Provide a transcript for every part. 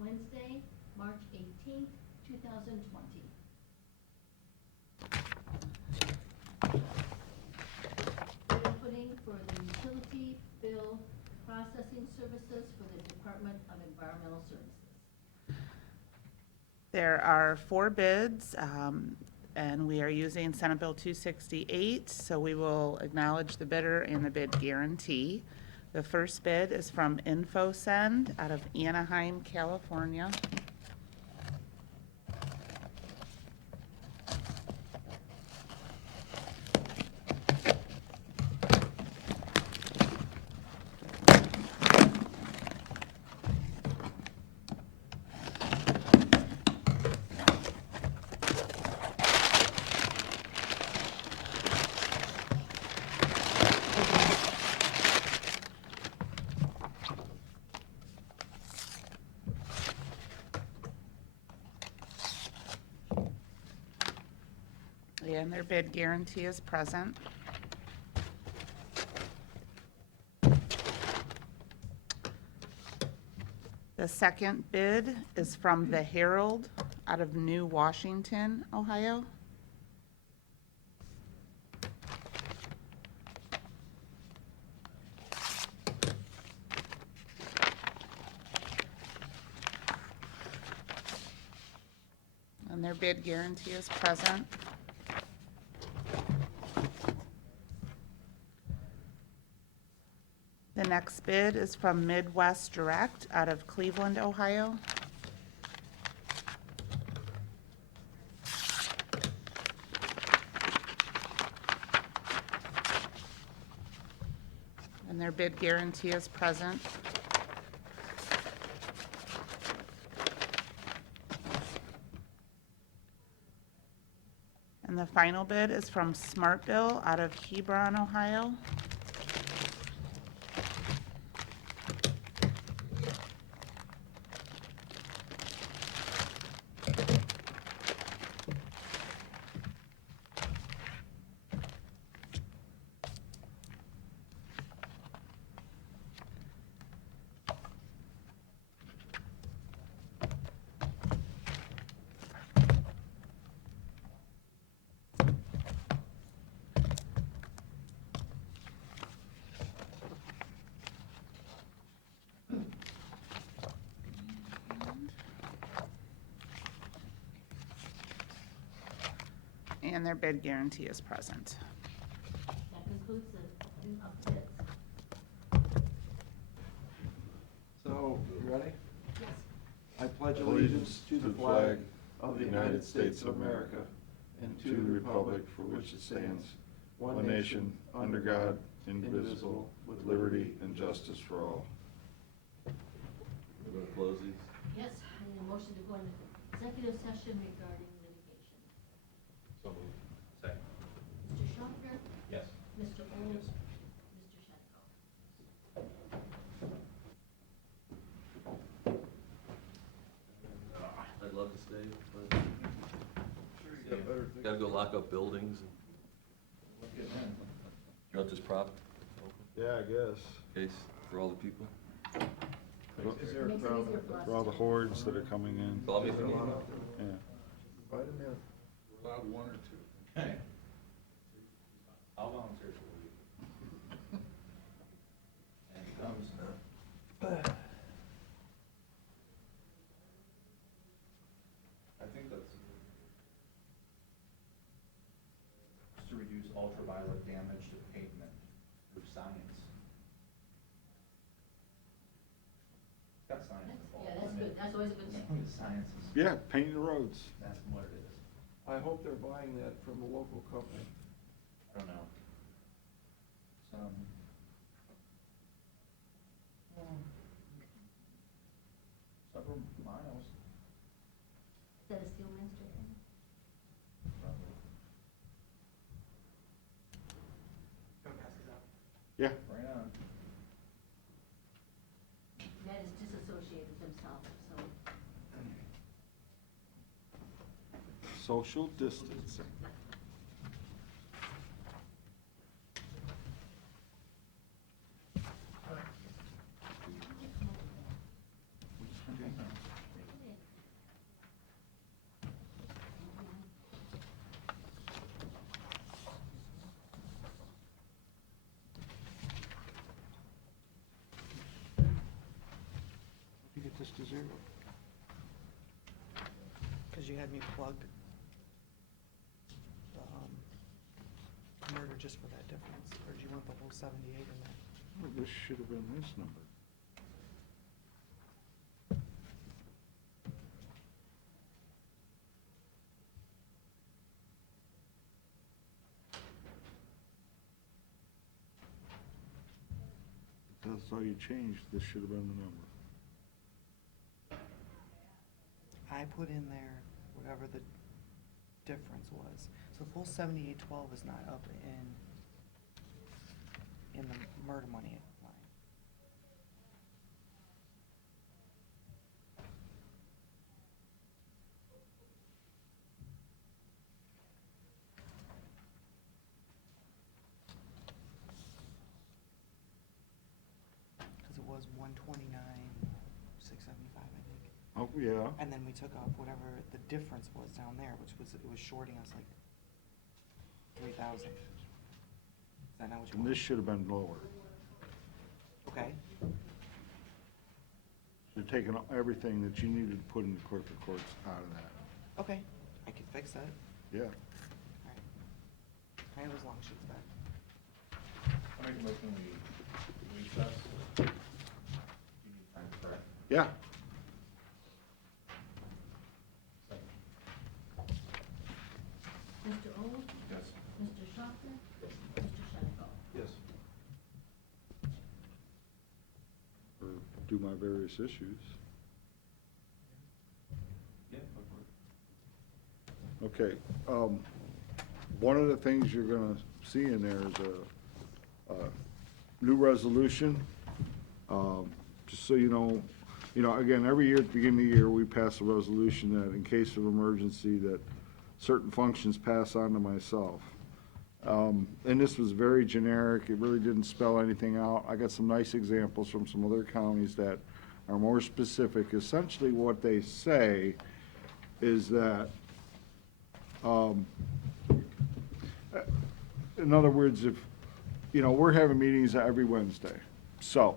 Wednesday, March 18th, 2020. Bid opening for the utility bill processing services for the Department of Environmental Services. There are 4 bids, and we are using Senate Bill 268, so we will acknowledge the bidder and the bid guarantee. The first bid is from InfoSend out of Anaheim, California. And their bid guarantee is present. The second bid is from the Herald out of New Washington, Ohio. And their bid guarantee is present. The next bid is from Midwest Direct out of Cleveland, Ohio. And their bid guarantee is present. And the final bid is from Smart Bill out of Hebron, Ohio. And their bid guarantee is present. That concludes the opening of bids. So, you ready? Yes. I pledge allegiance to the flag of the United States of America and to the republic for which it stands, one nation, under God, indivisible, with liberty and justice for all. We're gonna close these. Yes, I need a motion to go into executive session regarding litigation. So moved. Second. Mr. Schopner? Yes. Mr. Olds? Yes. Mr. Shenko? I'd love to stay, but gotta go lock up buildings and not just prop Yeah, I guess. case for all the people. Is there a Makes it crowd easier for us for all the to- hordes that are coming in? Call me if you need. Yeah. Invite them in. We're allowed 1 or 2. Okay. I'll volunteer for a week. And he comes. I think that's to reduce ultraviolet damage to pavement through science. It's got science involved. Yeah, that's good. That's always a good thing. Science is, Yeah, painting the roads. that's what it is. I hope they're buying that from a local company. I don't know. Some. Several miles, Is that a Steelmaster thing? probably. Yeah. Right on. That is disassociated himself, so. Social distancing. this to 0? Because you had me plug the murder just for that difference, or do you want the whole 78 in there? Well, this should have been this number. That's all you changed, this should have been the number. I put in there whatever the difference was. So the full 7812 is not up in the murder money line. Because it was 129,675, I think. Oh, yeah. And then we took off whatever the difference was down there, which was, it was shorting us like 3,000. Is that not what you And want? this should have been lower. Okay, You're taking everything that you needed to put in the clerk of courts out of that. okay, I can fix that. Yeah. Alright. I have those long sheets back. I make a motion we recess. You need time, correct? Yeah. Mr. O, Yes. Mr. Schopner, Mr. Sheniko. Yes. Or do my various issues. Yeah, go for it. Okay, one of the things you're gonna see in there is a new resolution. Just so you know, again, every year at the beginning of the year, we pass a resolution that in case of emergency, that certain functions pass on to myself. And this was very generic, it really didn't spell anything out. I got some nice examples from some other counties that are more specific. Essentially, what they say is that, in other words, if, we're having meetings every Wednesday. So,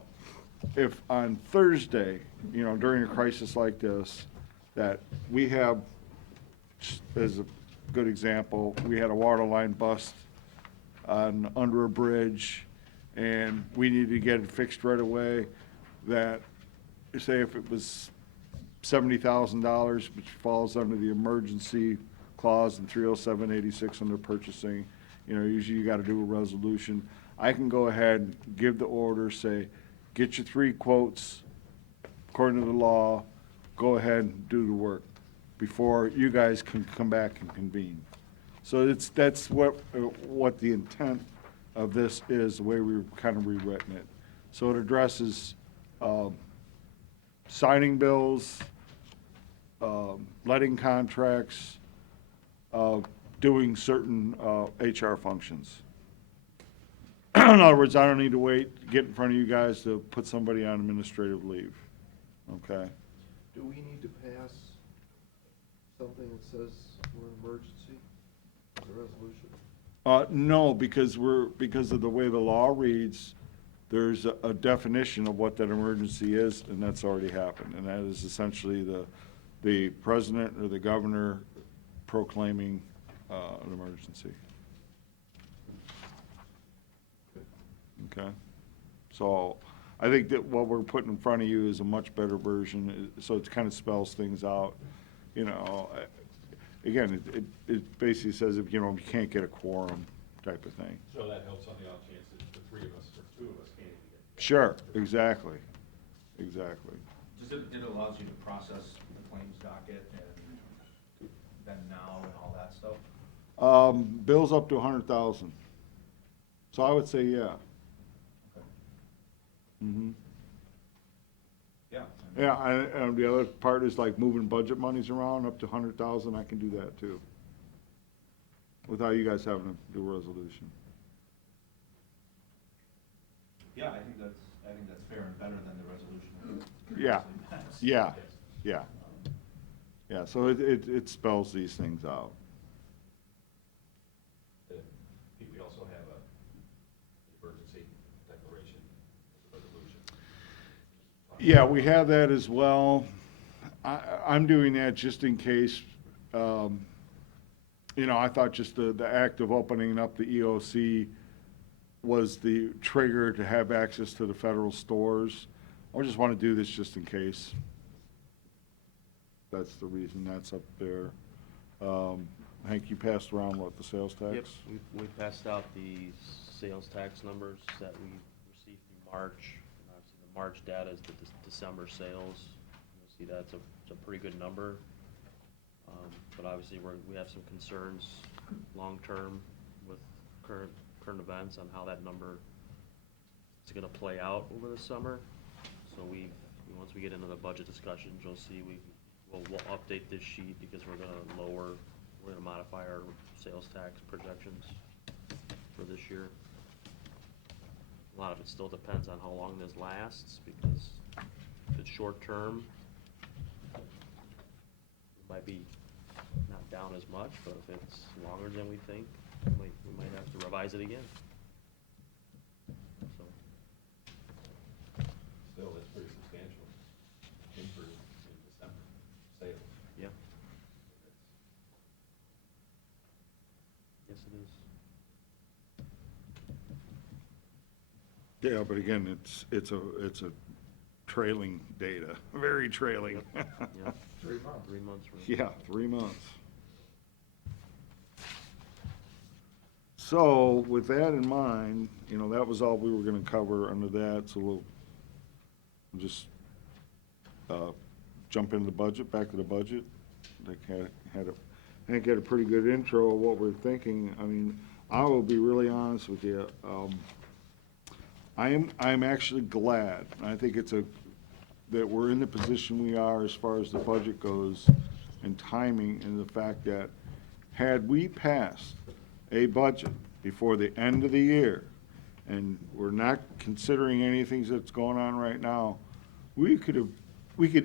if on Thursday, during a crisis like this, that we have, as a good example, we had a water line bust under a bridge, and we needed to get it fixed right away, that, say if it was $70,000, which falls under the emergency clause in 307-86 under purchasing, usually you gotta do a resolution. I can go ahead, give the order, say, get your 3 quotes, according to the law, go ahead and do the work before you guys can come back and convene. So that's what the intent of this is, the way we've kind of rewritten it. So it addresses signing bills, letting contracts, doing certain HR functions. In other words, I don't need to wait, get in front of you guys to put somebody on administrative leave, okay? Do we need to pass something that says we're in emergency, as a resolution? No, because of the way the law reads, there's a definition of what that emergency is, and that's already happened. And that is essentially the president or the governor proclaiming an emergency. Okay? So I think that what we're putting in front of you is a much better version, so it kind of spells things out. Again, it basically says if, you can't get a quorum type of thing. So that helps on the off chance that the 3 of us or 2 of us can't even get. Sure, exactly. Just it allows you to process the claims docket and then now and all that stuff? Bills up to 100,000. So I would say, yeah. Okay. Mm-hmm. Yeah. Yeah, and the other part is like moving budget monies around up to 100,000, I can do that too. Without you guys having to do a resolution. Yeah, I think that's fair and better than the resolution. Yeah, yeah, Yes. yeah. Yeah, so it spells these things out. I think we also have a emergency declaration as a resolution. Yeah, we have that as well. I'm doing that just in case, I thought just the act of opening up the EOC was the trigger to have access to the federal stores. I just want to do this just in case. That's the reason that's up there. Hank, you passed around what, the sales tax? Yep, we passed out the sales tax numbers that we received through March. And obviously, the March data is the December sales. You'll see that's a pretty good number. But obviously, we have some concerns long-term with current events on how that number is gonna play out over the summer. So once we get into the budget discussions, you'll see we'll update this sheet because we're gonna modify our sales tax projections for this year. A lot of it still depends on how long this lasts, because if it's short-term, it might be not down as much, but if it's longer than we think, we might have to revise it again. So, Still, that's pretty substantial increase in December sales. yeah. Yes, it is. Yeah, but again, it's a trailing data, very trailing. Yeah. 3 months. 3 months. Right? Yeah, 3 months. So with that in mind, that was all we were gonna cover under that, so we'll just jump into the budget, back to the budget. Hank had a pretty good intro of what we're thinking. I mean, I will be really honest with you. I'm actually glad, I think that we're in the position we are as far as the budget goes and timing, and the fact that had we passed a budget before the end of the year, and we're not considering anything that's going on right now, we could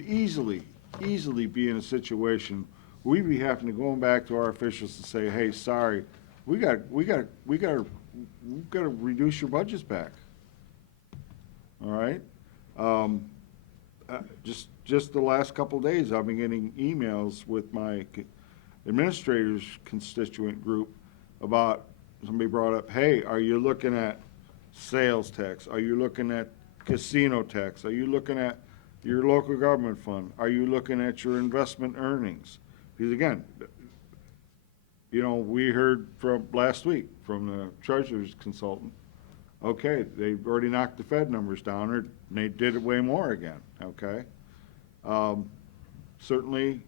easily be in a situation where we'd be having to go back to our officials and say, hey, sorry, we gotta reduce your budgets back. All right? Just the last couple of days, I've been getting emails with my administrators constituent group about, somebody brought up, hey, are you looking at sales tax? Are you looking at casino tax? Are you looking at your local government fund? Are you looking at your investment earnings? Because again, we heard from last week from the treasurer's consultant, okay, they've already knocked the Fed numbers down, or they did it way more again, okay? Certainly,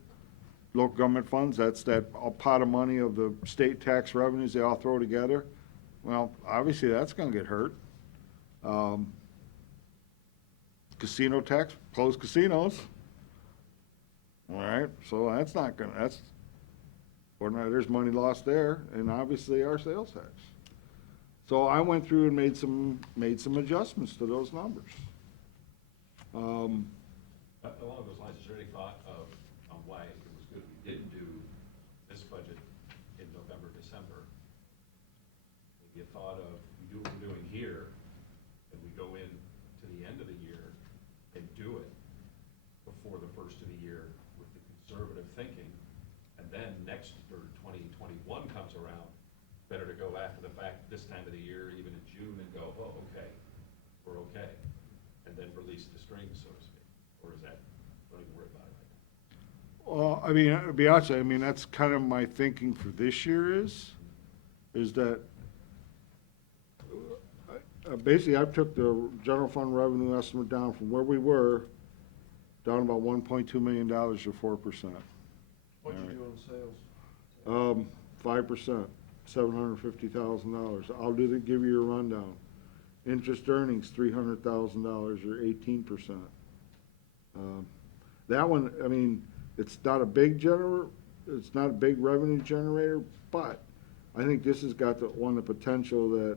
local government funds, that's that pot of money of the state tax revenues they all throw together. Well, obviously, that's gonna get hurt. Casino tax, close casinos. All right, so there's money lost there, and obviously our sales tax. So I went through and made some adjustments to those numbers. Along those lines, is there any thought on why it was good we didn't do this budget in November, December? Maybe a thought of, we do what we're doing here, and we go in to the end of the year and do it before the first of the year with the conservative thinking, and then next, or 2021 comes around, better to go after the fact this time of the year, even in June, and go, oh, okay, we're okay, and then release the strings, so to speak. Or is that, don't even worry about it right now? Well, I mean, to be honest, that's kind of my thinking for this year is that basically I took the general fund revenue estimate down from where we were, down about $1.2 million or 4%. What'd you do on sales? 5%, $750,000. I'll give you a rundown. Interest earnings, $300,000 or 18%. That one, it's not a big revenue generator, but I think this has got the potential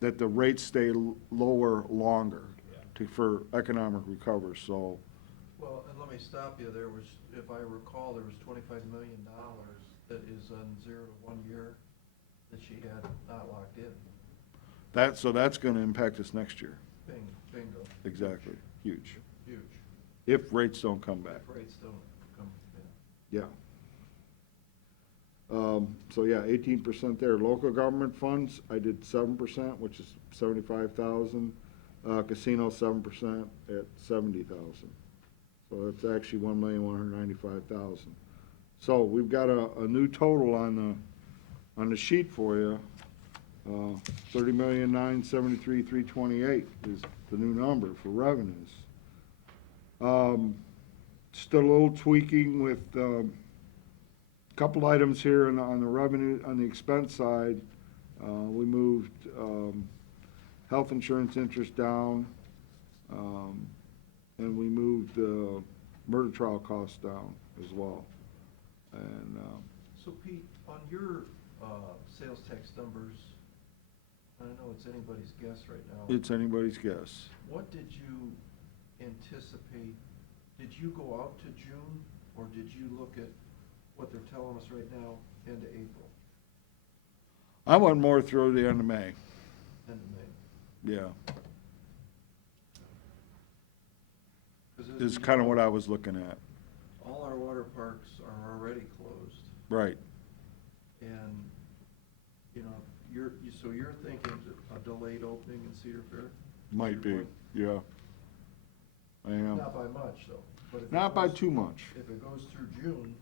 that the rates stay lower longer for economic recovery, so. Well, and let me stop you, if I recall, there was $25 million that is on 0 to 1 year that she had not locked in. So that's gonna impact us next year. Bing. Bingo. Exactly, huge. Huge. If rates don't come back, If rates don't come, yeah. So yeah, 18% there. Local government funds, I did 7%, which is 75,000. Casino, 7% at 70,000. So that's actually 1,195,000. So we've got a new total on the sheet for you. 30,973,328 is the new number for revenues. Still a little tweaking with, couple items here on the revenue, on the expense side. We moved health insurance interest down, and we moved murder trial costs down as well. And So Pete, on your sales tax numbers, I know it's anybody's guess right now. it's anybody's guess. What did you anticipate? Did you go out to June, or did you look at what they're telling us right now into April, I went more through the end of May, end of May? yeah. 'Cause as Is we kind of know, what I was looking at. all our water parks are already closed, Right. and, you know, so you're thinking a delayed opening in Cedar Fair? Might be, yeah. I am. Not by much, though. But if it Not by goes- too much. If it goes through June,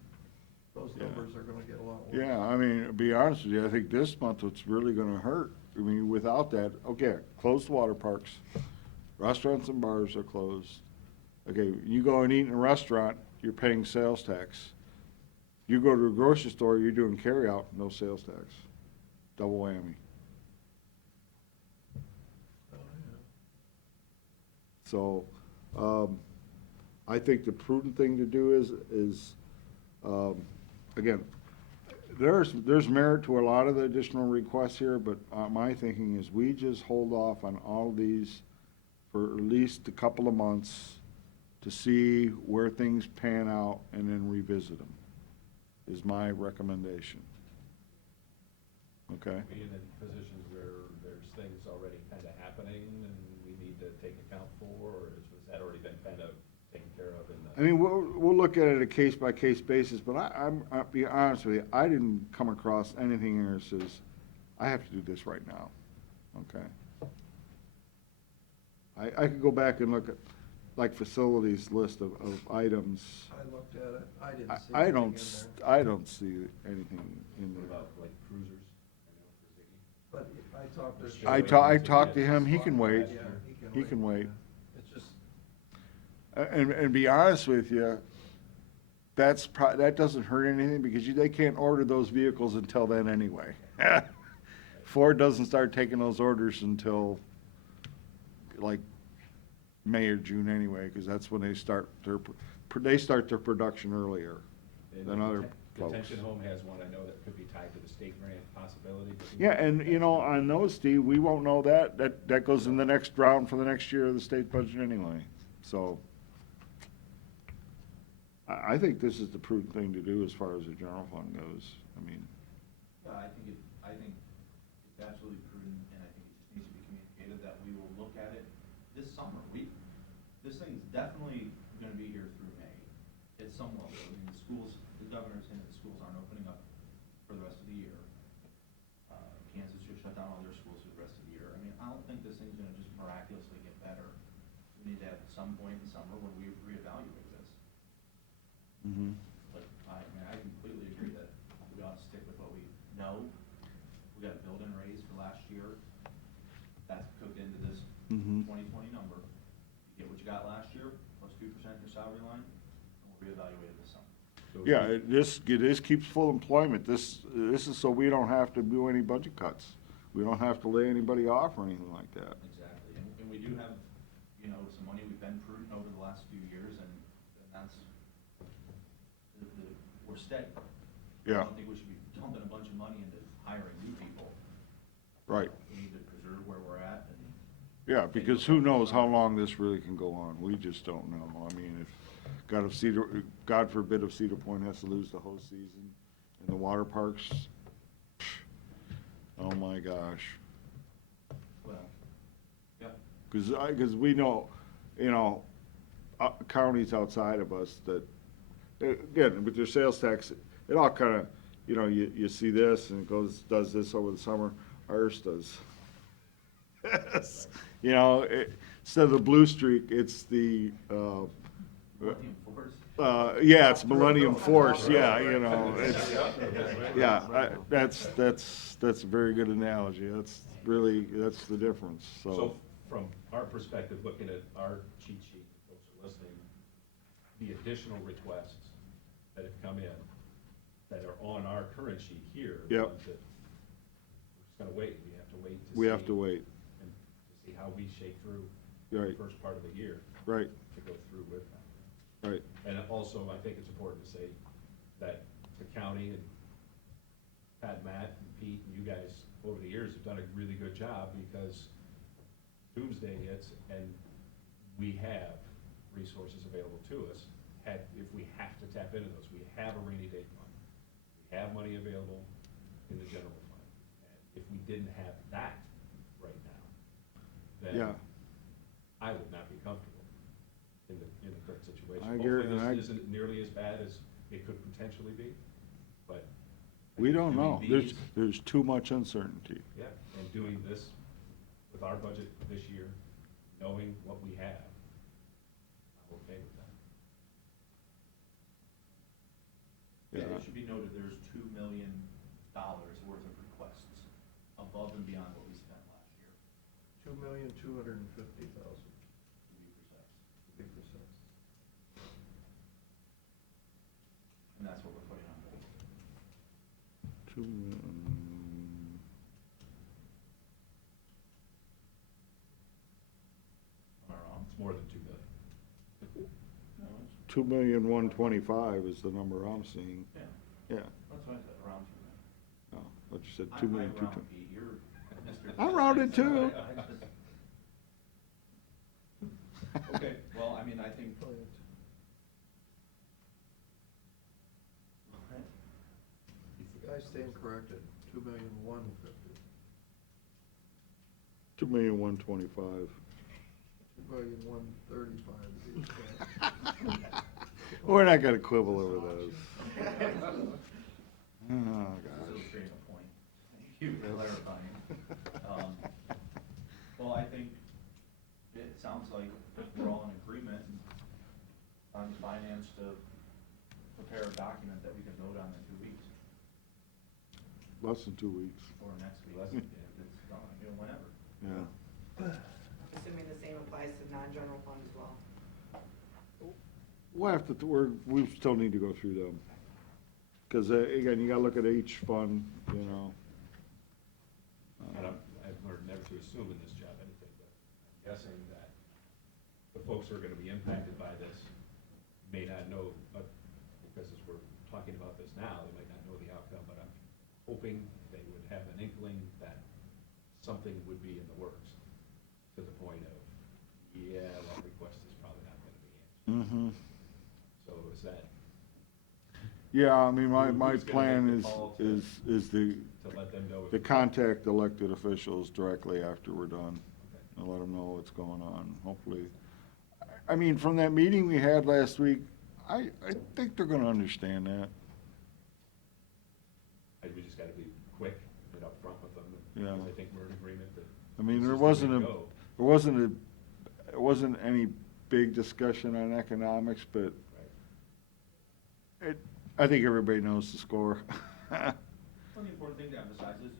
those Yeah. numbers are gonna get a lot worse. Yeah, I mean, to be honest with you, I think this month it's really gonna hurt. I mean, without that, okay, closed water parks, restaurants and bars are closed. Okay, you go and eat in a restaurant, you're paying sales tax. You go to a grocery store, you're doing carryout, no sales tax. Double whammy. Oh, yeah. So, I think the prudent thing to do is, again, there's merit to a lot of the additional requests here, but my thinking is we just hold off on all these for at least a couple of months to see where things pan out and then revisit them, is my recommendation. Okay? Being in positions where there's things already kind of happening and we need to take account for, or has that already been kind of taken care of in the? I mean, we'll look at it a case-by-case basis, but I'll be honest with you, I didn't come across anything here that says, I have to do this right now, okay? I could go back and look at, like, facilities list of items. I looked at it, I didn't see I anything don't, in s- there. I don't see anything in What there. about like cruisers? I know for Ziggy. But I talked to. I talked to him, he can wait, Yeah, he can wait. yeah. It's just, And be honest with you, that doesn't hurt anything, because they can't order those vehicles until then anyway. Ford doesn't start taking those orders until, like, May or June anyway, because that's when they start their production earlier And than the other deten- folks. Detention home has one, I know, that could be tied to the state grant possibility. but we- Yeah, and, you know, on those, Steve, we won't know that goes in the next round for the next year of the state budget anyway, so. I think this is the prudent thing to do as far as the general fund goes, I mean. Yeah, I think it's absolutely prudent, and I think it just needs to be communicated that we will look at it this summer. This thing's definitely gonna be here through May at some level. I mean, the schools, the governor's saying that the schools aren't opening up for the rest of the year. Kansas just shut down all their schools for the rest of the year. I mean, I don't think this thing's gonna just miraculously get better. We need to have some point in summer when we reevaluate this. But I mean, I completely agree that we ought to stick with what we know. We got a build-in raise for last year. That's cooked into this Mhm. 2020 number. You get what you got last year, plus 2% your salary line, and we'll reevaluate it this summer. So Yeah, this keeps full employment. This is so we don't have to do any budget cuts. We don't have to lay anybody off or anything like that. Exactly, and we do have, you know, some money. We've been prudent over the last few years, and that's, we're steady. I Yeah, don't think we should be dumping a bunch of money into hiring new people. right. We need to preserve where we're at, and Yeah, because who knows how long this really can go on? We just don't know. I mean, God forbid if Cedar Point has to lose the whole season and the water parks, oh my gosh. well, yeah, Because we know, counties outside of us that, again, with their sales tax, it all kind of, you see this and it does this over the summer. Ours does. Instead of the blue streak, it's the, Millennium Force. yeah, it's Millennium Force, yeah, it's, yeah, that's a very good analogy. That's the difference, So from our perspective, looking at our cheat sheet, folks are listening, the additional requests that have come in that are on our current sheet here. the Yep. ones that We're just gonna wait, we have to wait to see. We have to wait, And to see how we shake through Right. the first part of the year right, to go through with that. right. And also, I think it's important to say that the county and Pat, Matt, and Pete, and you guys, over the years, have done a really good job because doomsday hits and we have resources available to us. If we have to tap into those, we have a rainy day fund. We have money available in the general fund. And if we didn't have that right now, Yeah. then I would not be comfortable in the current situation. I agree, and Hopefully, this isn't nearly as bad as it could potentially be, but. I We think don't know. doing these- There's too much uncertainty. Yeah, and doing this with our budget this year, knowing what we have, I'm okay with that. Yeah, Yeah. it should be noted, there's $2 million worth of requests above and beyond what we spent last year, $2,250,000, to be precise. to be precise. And that's what we're putting on hold. Am I wrong? It's more than 2 million. No, it's, 2,125,000 is the number I'm seeing. yeah, Yeah, that's what I said, around 2 million. no, but you said I 2,220,000. round, Pete, you're Mr. I rounded too. Okay, well, I mean, I think. I stand corrected, 2,150,000. 2,125,000. 2,135,000 to be exact. We're not gonna quibble over those. Oh, gosh. Illustrating a point. Thank you for clarifying. Well, I think it sounds like we're all in agreement on finance to prepare a document that we can vote on in 2 weeks, Less than 2 weeks, or next week, Less if than- it's done, whenever. yeah. Assuming the same applies to non-general fund as well. We'll have to, we still need to go through them. Because, again, you gotta look at each fund, And I've learned never to assume in this job anything, but I'm guessing that the folks who are gonna be impacted by this may not know, because as we're talking about this now, they might not know the outcome, but I'm hoping they would have an inkling that something would be in the works, to the point of, yeah, that request is probably not gonna be answered. Mm-hmm. So is that, Yeah, I mean, my Who's gonna plan make the call to- is to let them know? to contact elected officials directly after we're done, Okay. and let them know what's going on, hopefully. I mean, from that meeting we had last week, I think they're gonna understand that. We just gotta be quick and upfront with them, Yeah. because I think we're in agreement that. I mean, this there is the way wasn't to a, go. there wasn't any big discussion on economics, but Right. I think everybody knows the score. Well, the important thing to emphasize is,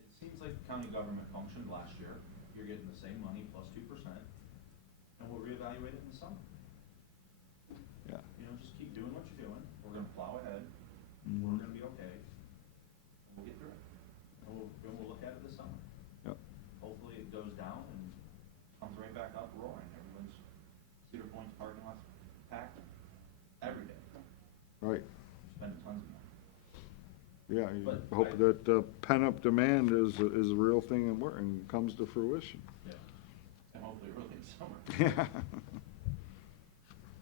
it seems like the county government functioned last year, you're getting the same money plus 2%, and we'll reevaluate it in the summer. Yeah. Just keep doing what you're doing, we're gonna plow ahead, Mhm. we're gonna be okay, and we'll get through it. And we'll look at it this summer. Yep. Hopefully it goes down and comes right back up roaring, everyone's, Cedar Point's parking lot's packed every day, Right, spending tons of money. yeah, you But hope I- that pent-up demand is a real thing and comes to fruition. Yeah. And hopefully early in summer. Yeah.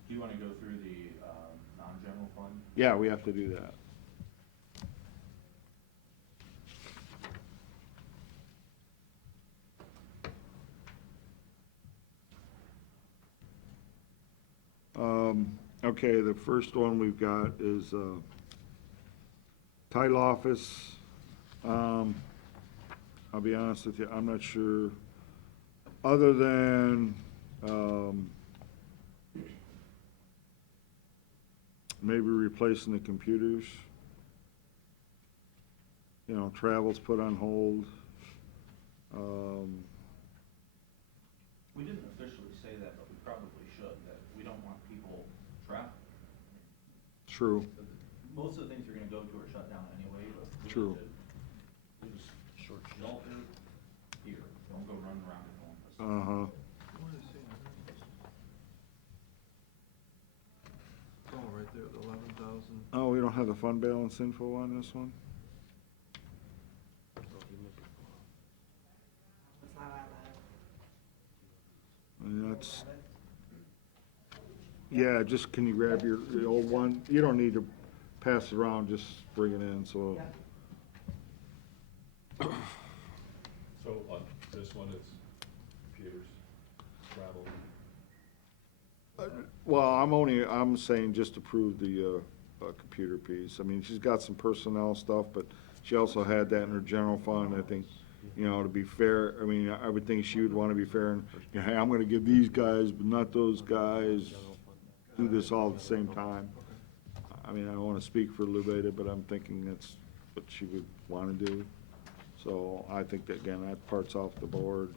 Do you wanna go through the, non-general fund? Yeah, we have to do that. Okay, the first one we've got is, title office. I'll be honest with you, I'm not sure, other than, maybe replacing the computers. You know, travel's put on hold. We didn't officially say that, but we probably should, that we don't want people trapped. True, Most of the things you're gonna go to are shut down anyway, but we True. need to just shelter here, don't go running around and going. uh-huh. What is it? Oh, right there, the 11,000. Oh, we don't have the fund balance info on this one? It's not on that. That's, yeah, just, can you grab the old one? You don't need to pass it around, just bring it in, so. So on this one, it's computers, travel. Well, I'm saying just approve the, computer piece. I mean, she's got some personnel stuff, but she also had that in her general fund, I think. You know, to be fair, I mean, I would think she would wanna be fair and, you know, hey, I'm gonna give these guys, but not those guys, do this all at the same time. I mean, I don't wanna speak for Lubeda, but I'm thinking that's what she would wanna do. So I think that, again, that part's off the board.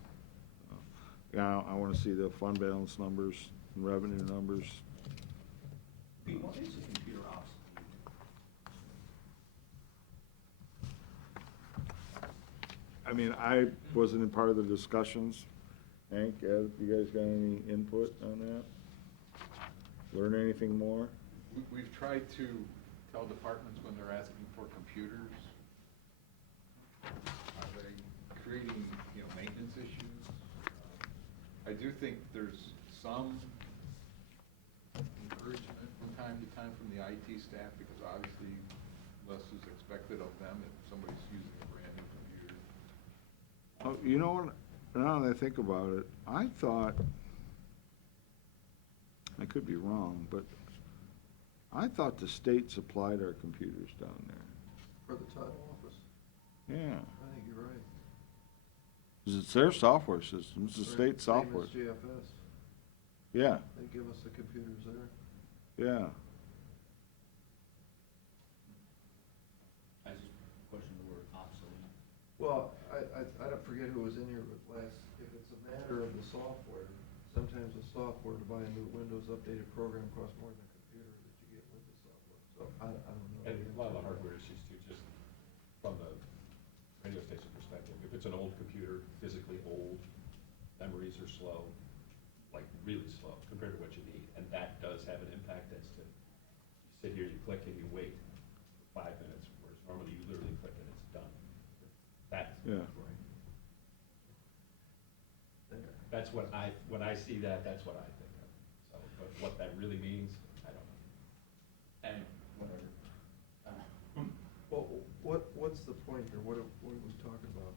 Yeah, I wanna see the fund balance numbers, and revenue numbers. Pete, what is the computer ops? I mean, I wasn't in part of the discussions. Hank, Ed, you guys got any input on that? Learn anything more? We've tried to tell departments when they're asking for computers, are they creating, you know, maintenance issues? I do think there's some encouragement from time to time from the IT staff, because obviously less is expected of them if somebody's using a brand new computer. Oh, you know what, now that I think about it, I thought, I could be wrong, but I thought the state supplied our computers down there. For the title office. Yeah, I think you're right. 'cause it's their software system, it's the state software. Same as GFS. Yeah, They give us the computers there. yeah. I just question the word obsolete. Well, I don't forget who was in here with last, if it's a matter of the software, sometimes the software to buy a new Windows updated program costs more than a computer that you get with the software. So I don't know. And a lot of the hardware issues too, just from the radio station perspective. If it's an old computer, physically old, memories are slow, like really slow compared to what you need. And that does have an impact as to, you sit here, you click and you wait for 5 minutes, whereas normally you literally click and it's done. That's, Yeah. that's when I see that, that's what I think of. So, but what that really means, I don't know. And whatever. Well, what's the point here? What are we talking about?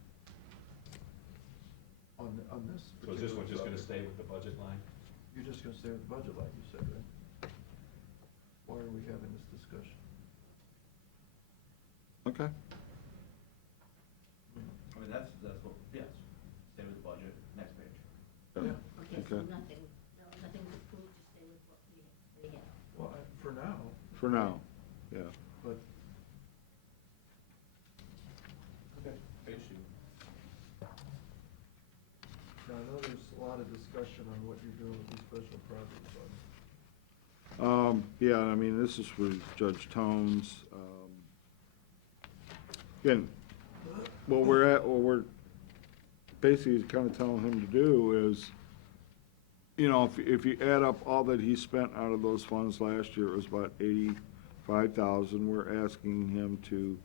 On this So particular is this one just gonna subject? stay with the budget line? You're just gonna stay with the budget line, you said, right? Why are we having this discussion? Okay. I mean, that's what, yes, stay with the budget, next page. Yeah. Okay, so Okay. nothing's approved, just stay with what we have. Well, for now, For now, yeah. but Okay. Page two. now I know there's a lot of discussion on what you're doing with these special project funds. Yeah, I mean, this is for Judge Tones. Again, what we're basically kind of telling him to do is, you know, if you add up all that he spent out of those funds last year, it was about 85,000. We're asking him to,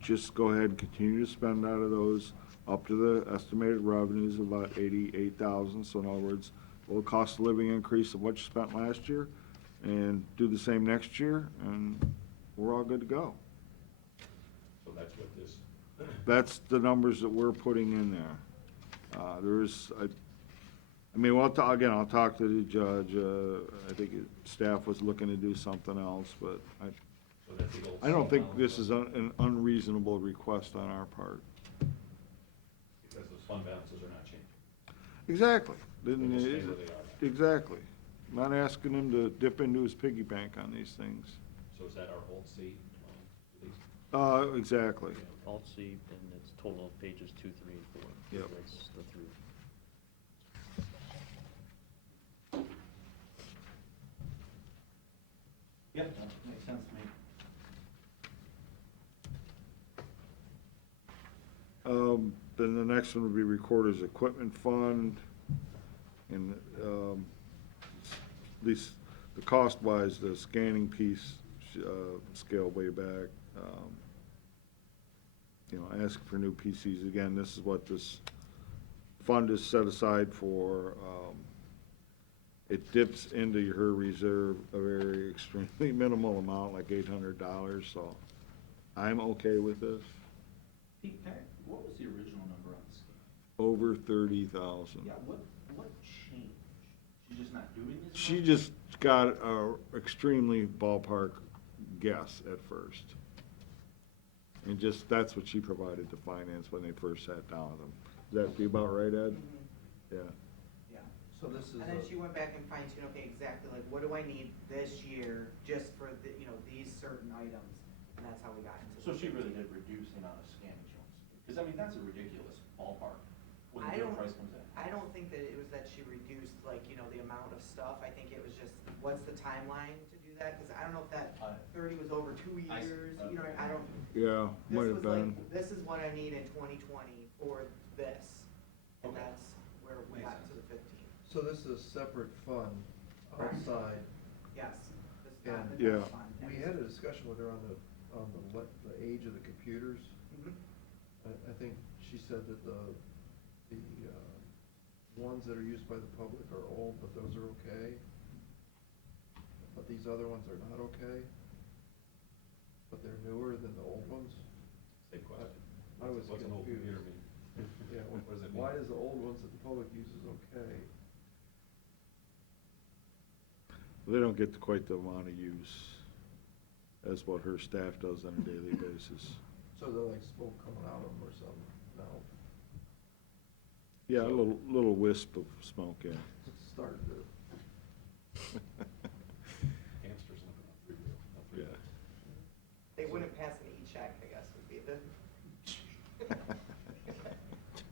just go ahead and continue to spend out of those up to the estimated revenues of about 88,000. So in other words, a little cost of living increase of what you spent last year, and do the same next year, and we're all good to go. So that's what this, That's the numbers that we're putting in there. There is, I mean, again, I'll talk to the judge, I think staff was looking to do something else, but So that's the old I don't think fund this balance, is an unreasonable request on our part. because those fund balances are not changing. Exactly. They Didn't will stay it- where they are. Exactly. Not asking him to dip into his piggy bank on these things. So is that our old seat? Exactly. Alt C, and it's total of pages 2, 3, and 4. Yep. That's the 3. Yeah, that makes sense to me. Then the next one would be Recorder's Equipment Fund. And, at least the cost-wise, the scanning piece, scaled way back. You know, ask for new PCs. Again, this is what this fund is set aside for. It dips into her reserve a very extremely minimal amount, like $800, so I'm okay with this. Pete, what was the original number on the scale? Over 30,000. Yeah, what changed? She's just not doing this? She much? just got a extremely ballpark guess at first. And just, that's what she provided to finance when they first sat down with them. Does that be about right, Ed? Mhm. Yeah. Yeah. So this is And then she went back and fine-tuned, okay, exactly, like, what do I need this year just for the, these certain items? And that's how we got into. So the she really 15. did reduce the amount of scanning she wants to do? Because, I mean, that's a ridiculous ballpark when the I real don't- price comes in. I don't think that it was that she reduced, like, the amount of stuff. I think it was just, what's the timeline to do that? Because I don't know if that 30 was over 2 I see. years, I don't. Yeah, This might was have been. like, this is what I need in 2020 for this. And Okay. that's where we Makes got to sense. the 15. So this is a separate fund Correct. outside. Yes. This is not And- the Yeah. general fund. We had a discussion with her on the age of the computers. Mhm. I think she said that the ones that are used by the public are old, but those are okay. But these other ones are not okay. But they're newer than the old ones. Same question. I was What's an old confused. computer mean? Yeah, What does it mean? why does the old ones that the public uses okay? They don't get quite the amount of use as what her staff does on a daily basis. So they're like smoke coming out of them or something? No, Yeah, a little wisp of smoke, yeah. it's starting to. Hamsters living on three Yeah. wheels. They wouldn't pass an e-check, I guess, would be the.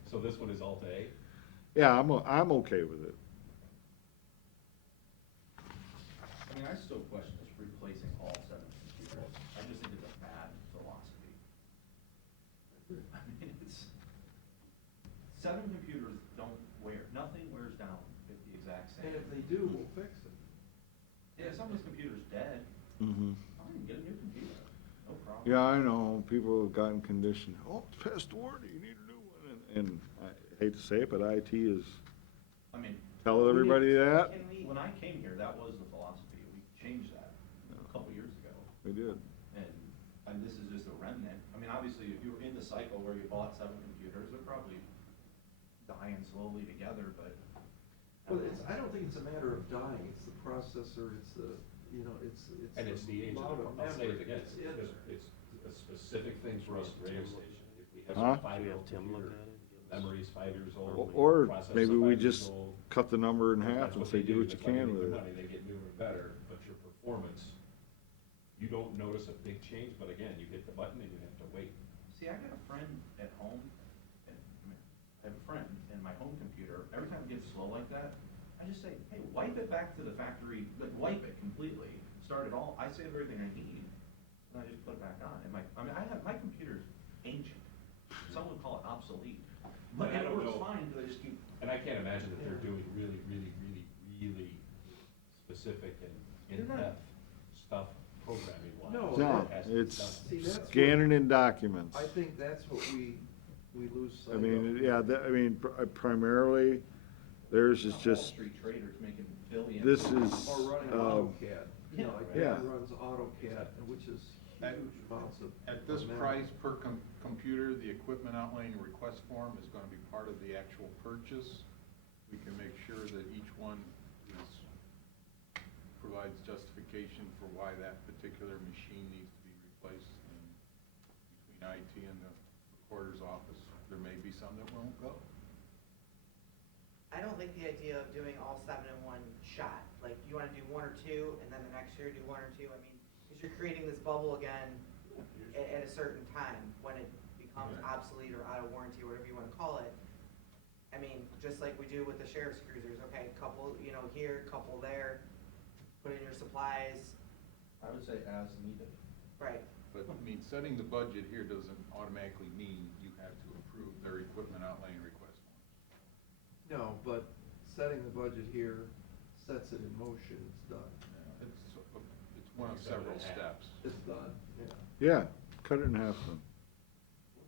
So this one is Alt A? Yeah, I'm okay with it. I mean, I still question this replacing all 7 computers. I just think it's a bad philosophy. I mean, it's, 7 computers don't wear, nothing wears down the exact same. And if they do, we'll fix it. Yeah, if someone's computer's dead, Mm-hmm. fine, get a new computer, no problem. Yeah, I know, people have gotten conditioned, oh, it's past warranty, you need a new one, and I hate to say it, but IT is, I mean, tell everybody that, Can we, when I came here, that was the philosophy. We changed that a couple years ago. we did. And this is just a remnant. I mean, obviously, if you were in the cycle where you bought 7 computers, they're probably dying slowly together, but. Well, I don't think it's a matter of dying, it's the processor, it's the, And it's the age amount of, I'll say it memory again, that's in there. it's a specific thing for us, radio station. If we have Huh? some 5-year-old Should we have Tim look computer, at it? memory's 5 years old. Or processor's maybe we 5 years just old. cut the number in half That's and what say, they do what you That's why they can make with their it. money. They get newer and better, but your performance, you don't notice a big change, but again, you hit the button and you have to wait. See, I got a friend at home, and I have a friend, and my home computer, every time it gets slow like that, I just say, hey, wipe it back to the factory, like, wipe it completely, start it all, I save everything I need, and I just put it back on, and my computer's ancient, some would call it obsolete, but And I it don't works know- fine, because I just keep. And I can't imagine that they're doing really, really, really, really specific and They're not. in-depth stuff programming wise. No, No, It has to be it's done. See, that's what- scanning in documents. I think that's what we lose sight I of. mean, yeah, primarily, theirs is Wall just, Street traders making billions. this is, Or running AutoCAD, like Yeah. that runs AutoCAD, which is huge amounts of. At this memory. price per computer, the equipment outlaying request form is gonna be part of the actual purchase. we can make sure that each one provides justification for why that particular machine needs to be replaced. And between IT and the recorder's office, there may be some that won't go. I don't like the idea of doing all 7 in one shot. Like, you wanna do 1 or 2, and then the next year do 1 or 2. I mean, because you're creating this bubble again at a certain time when it becomes obsolete or out of warranty, or whatever you wanna call it. I mean, just like we do with the sheriff's cruisers, okay, couple, you know, here, couple there, put in your supplies, I would say as needed. right. But, I mean, setting the budget here doesn't automatically mean you have to approve their equipment outlaying request forms. No, but setting the budget here sets it in motion, it's done. It's one of several steps. It's done, yeah. Yeah, cut it in half then.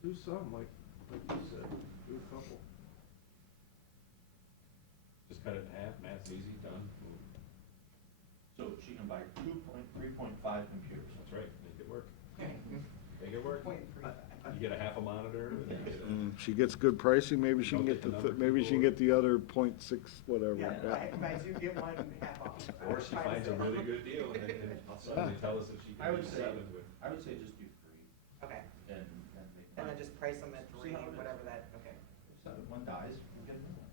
We'll do some, like you said, do a couple. Just cut it in half, math's easy, done. So she can buy 3.5 computers. That's right, make it work. Make it work. Point three. You get a half a monitor. And she gets good pricing, maybe she can get maybe she can get the other .6, whatever. Yeah, buy 2, get 1 half off. Or she finds a really good deal and then suddenly tell us if she I can would use say, 7 with. I would say just do 3 Okay, and and then just price them at See 3, how it is. whatever that, okay. If one dies, we'll get another one.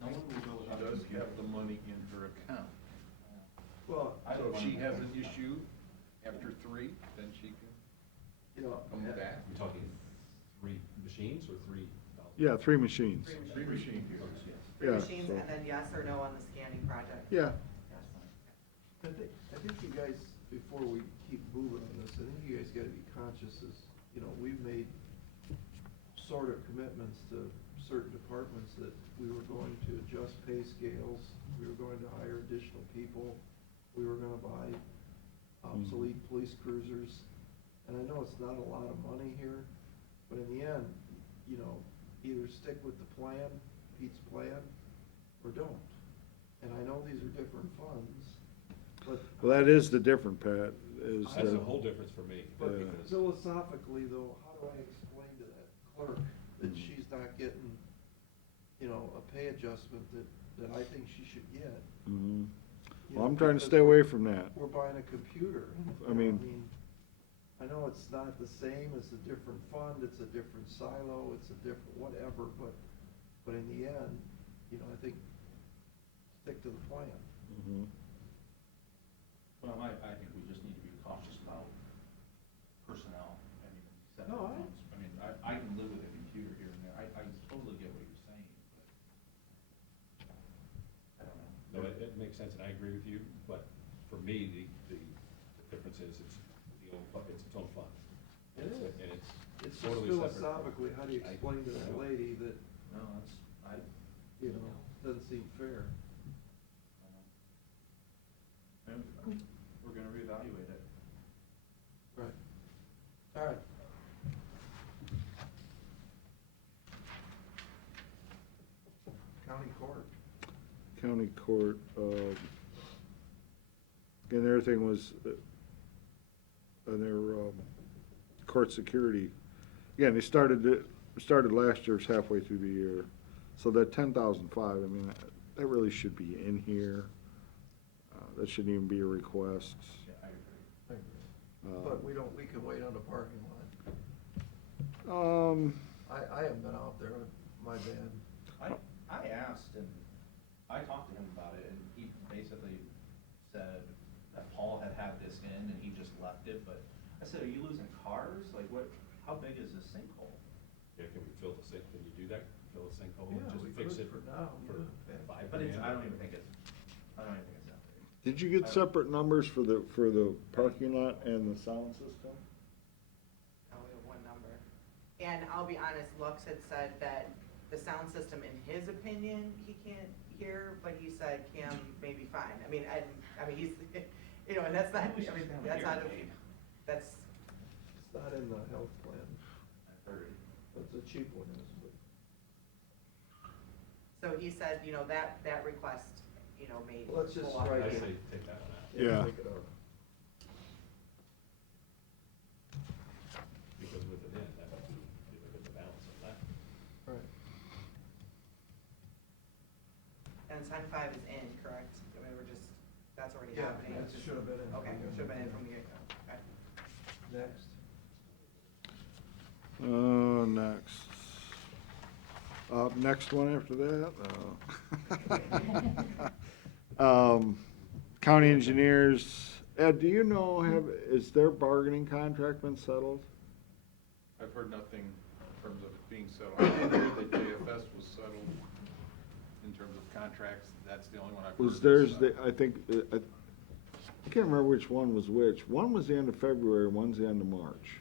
No one will go She without a does computer. have the money in her account. Well, I So have if she one- has an issue after 3, then she can you know, come back. You're talking 3 machines or 3? Yeah, 3 machines. 3 3 machines. machine computers, yes. 3 Yeah, machines, so- and then yes or no on the scanning project. Yeah, That's fine. I think you guys, before we keep moving on this, I think you guys gotta be conscious is, you know, we've made sort of commitments to certain departments that we were going to adjust pay scales, we were going to hire additional people, we were gonna buy obsolete police cruisers. And I know it's not a lot of money here, but in the end, you know, either stick with the plan, Pete's plan, or don't. And I know these are different funds, but. well, that is the different, Pat, is That's that, a whole difference for me. But because- philosophically, though, how do I explain to that clerk that she's not getting, you know, a pay adjustment that I think she should get? Mhm. You Well, know, I'm trying to because stay away from that. We're buying a computer. I mean- I know it's not the same, it's a different fund, it's a different silo, it's a different whatever, but in the end, you know, I think stick to the plan. Mhm. Well, I think we just need to be cautious about personnel. I mean, separate No, funds. I mean, I can live with a computer here and there. I totally get what you're saying, but I don't know. No, it makes sense, and I agree with you, but for me, the difference is it's its own fund. It is. And it's It's just totally separate. philosophically, how do you explain to that lady that, No, that's, you know, doesn't seem fair? and we're gonna reevaluate it. Right. All right. County court. County court, again, everything was, on their, court security. Again, they started last year's halfway through the year, so that 10,005, I mean, that really should be in here. That shouldn't even be a request. Yeah, I agree. I agree. But we can wait on the parking lot. I haven't been out there, my bad. I asked and I talked to him about it and he basically said that Paul had this in and he just left it, but I said, are you losing cars? Like what, how big is this sinkhole? Yeah, can we fill the sink, can you do that? Fill the sinkhole and Yeah, we just fix could it for now, for yeah. $5 But it's, grand? I don't even think it's that big. Did you get separate numbers for the parking lot and the sound system? Now we have one number. And I'll be honest, Lux had said that the sound system, in his opinion, he can't hear, but he said Kim may be fine. I mean, he's, you know, and that's not, I mean, that's not, that's, It's not in the health plan, I heard. but the cheap one is, but. so he said, you know, that request, you know, may. Well, let's just go up. write I it. say take that one out, Yeah. Take it out. because with it in, that would be, if it the balance of that. Right. then 10.5 is in, correct? I mean, we're just, that's already Yeah, happening. that It's just- should have been in. Okay, should have been in from the get-go. Okay. Next. Next. Next one after that? County engineers, Ed, do you know, is their bargaining contract been settled? I've heard nothing in terms of it being settled. I did hear that JFS was settled in terms of contracts. That's the only one I've heard. Was theirs, I think, I can't remember which one was which. One was the end of February, one's the end of March.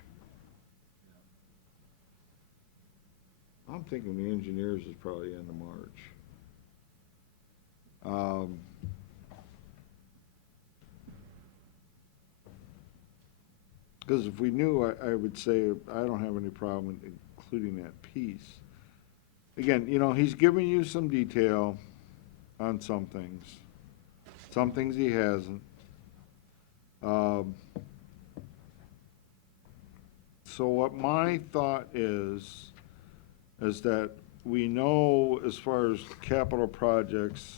I'm thinking the engineers is probably end of March. Because if we knew, I would say, I don't have any problem including that piece. Again, you know, he's giving you some detail on some things. Some things he hasn't. So what my thought is that we know as far as capital projects,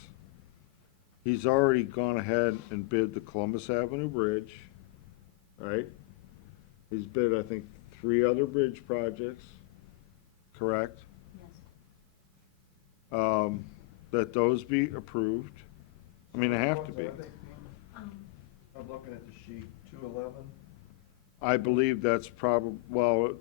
he's already gone ahead and bid the Columbus Avenue Bridge, right? He's bid, I think, 3 other bridge projects, correct? Yes. That those be approved. I mean, they have to be. Which ones are they? I'm looking at the sheet, 211. I believe that's probably, well,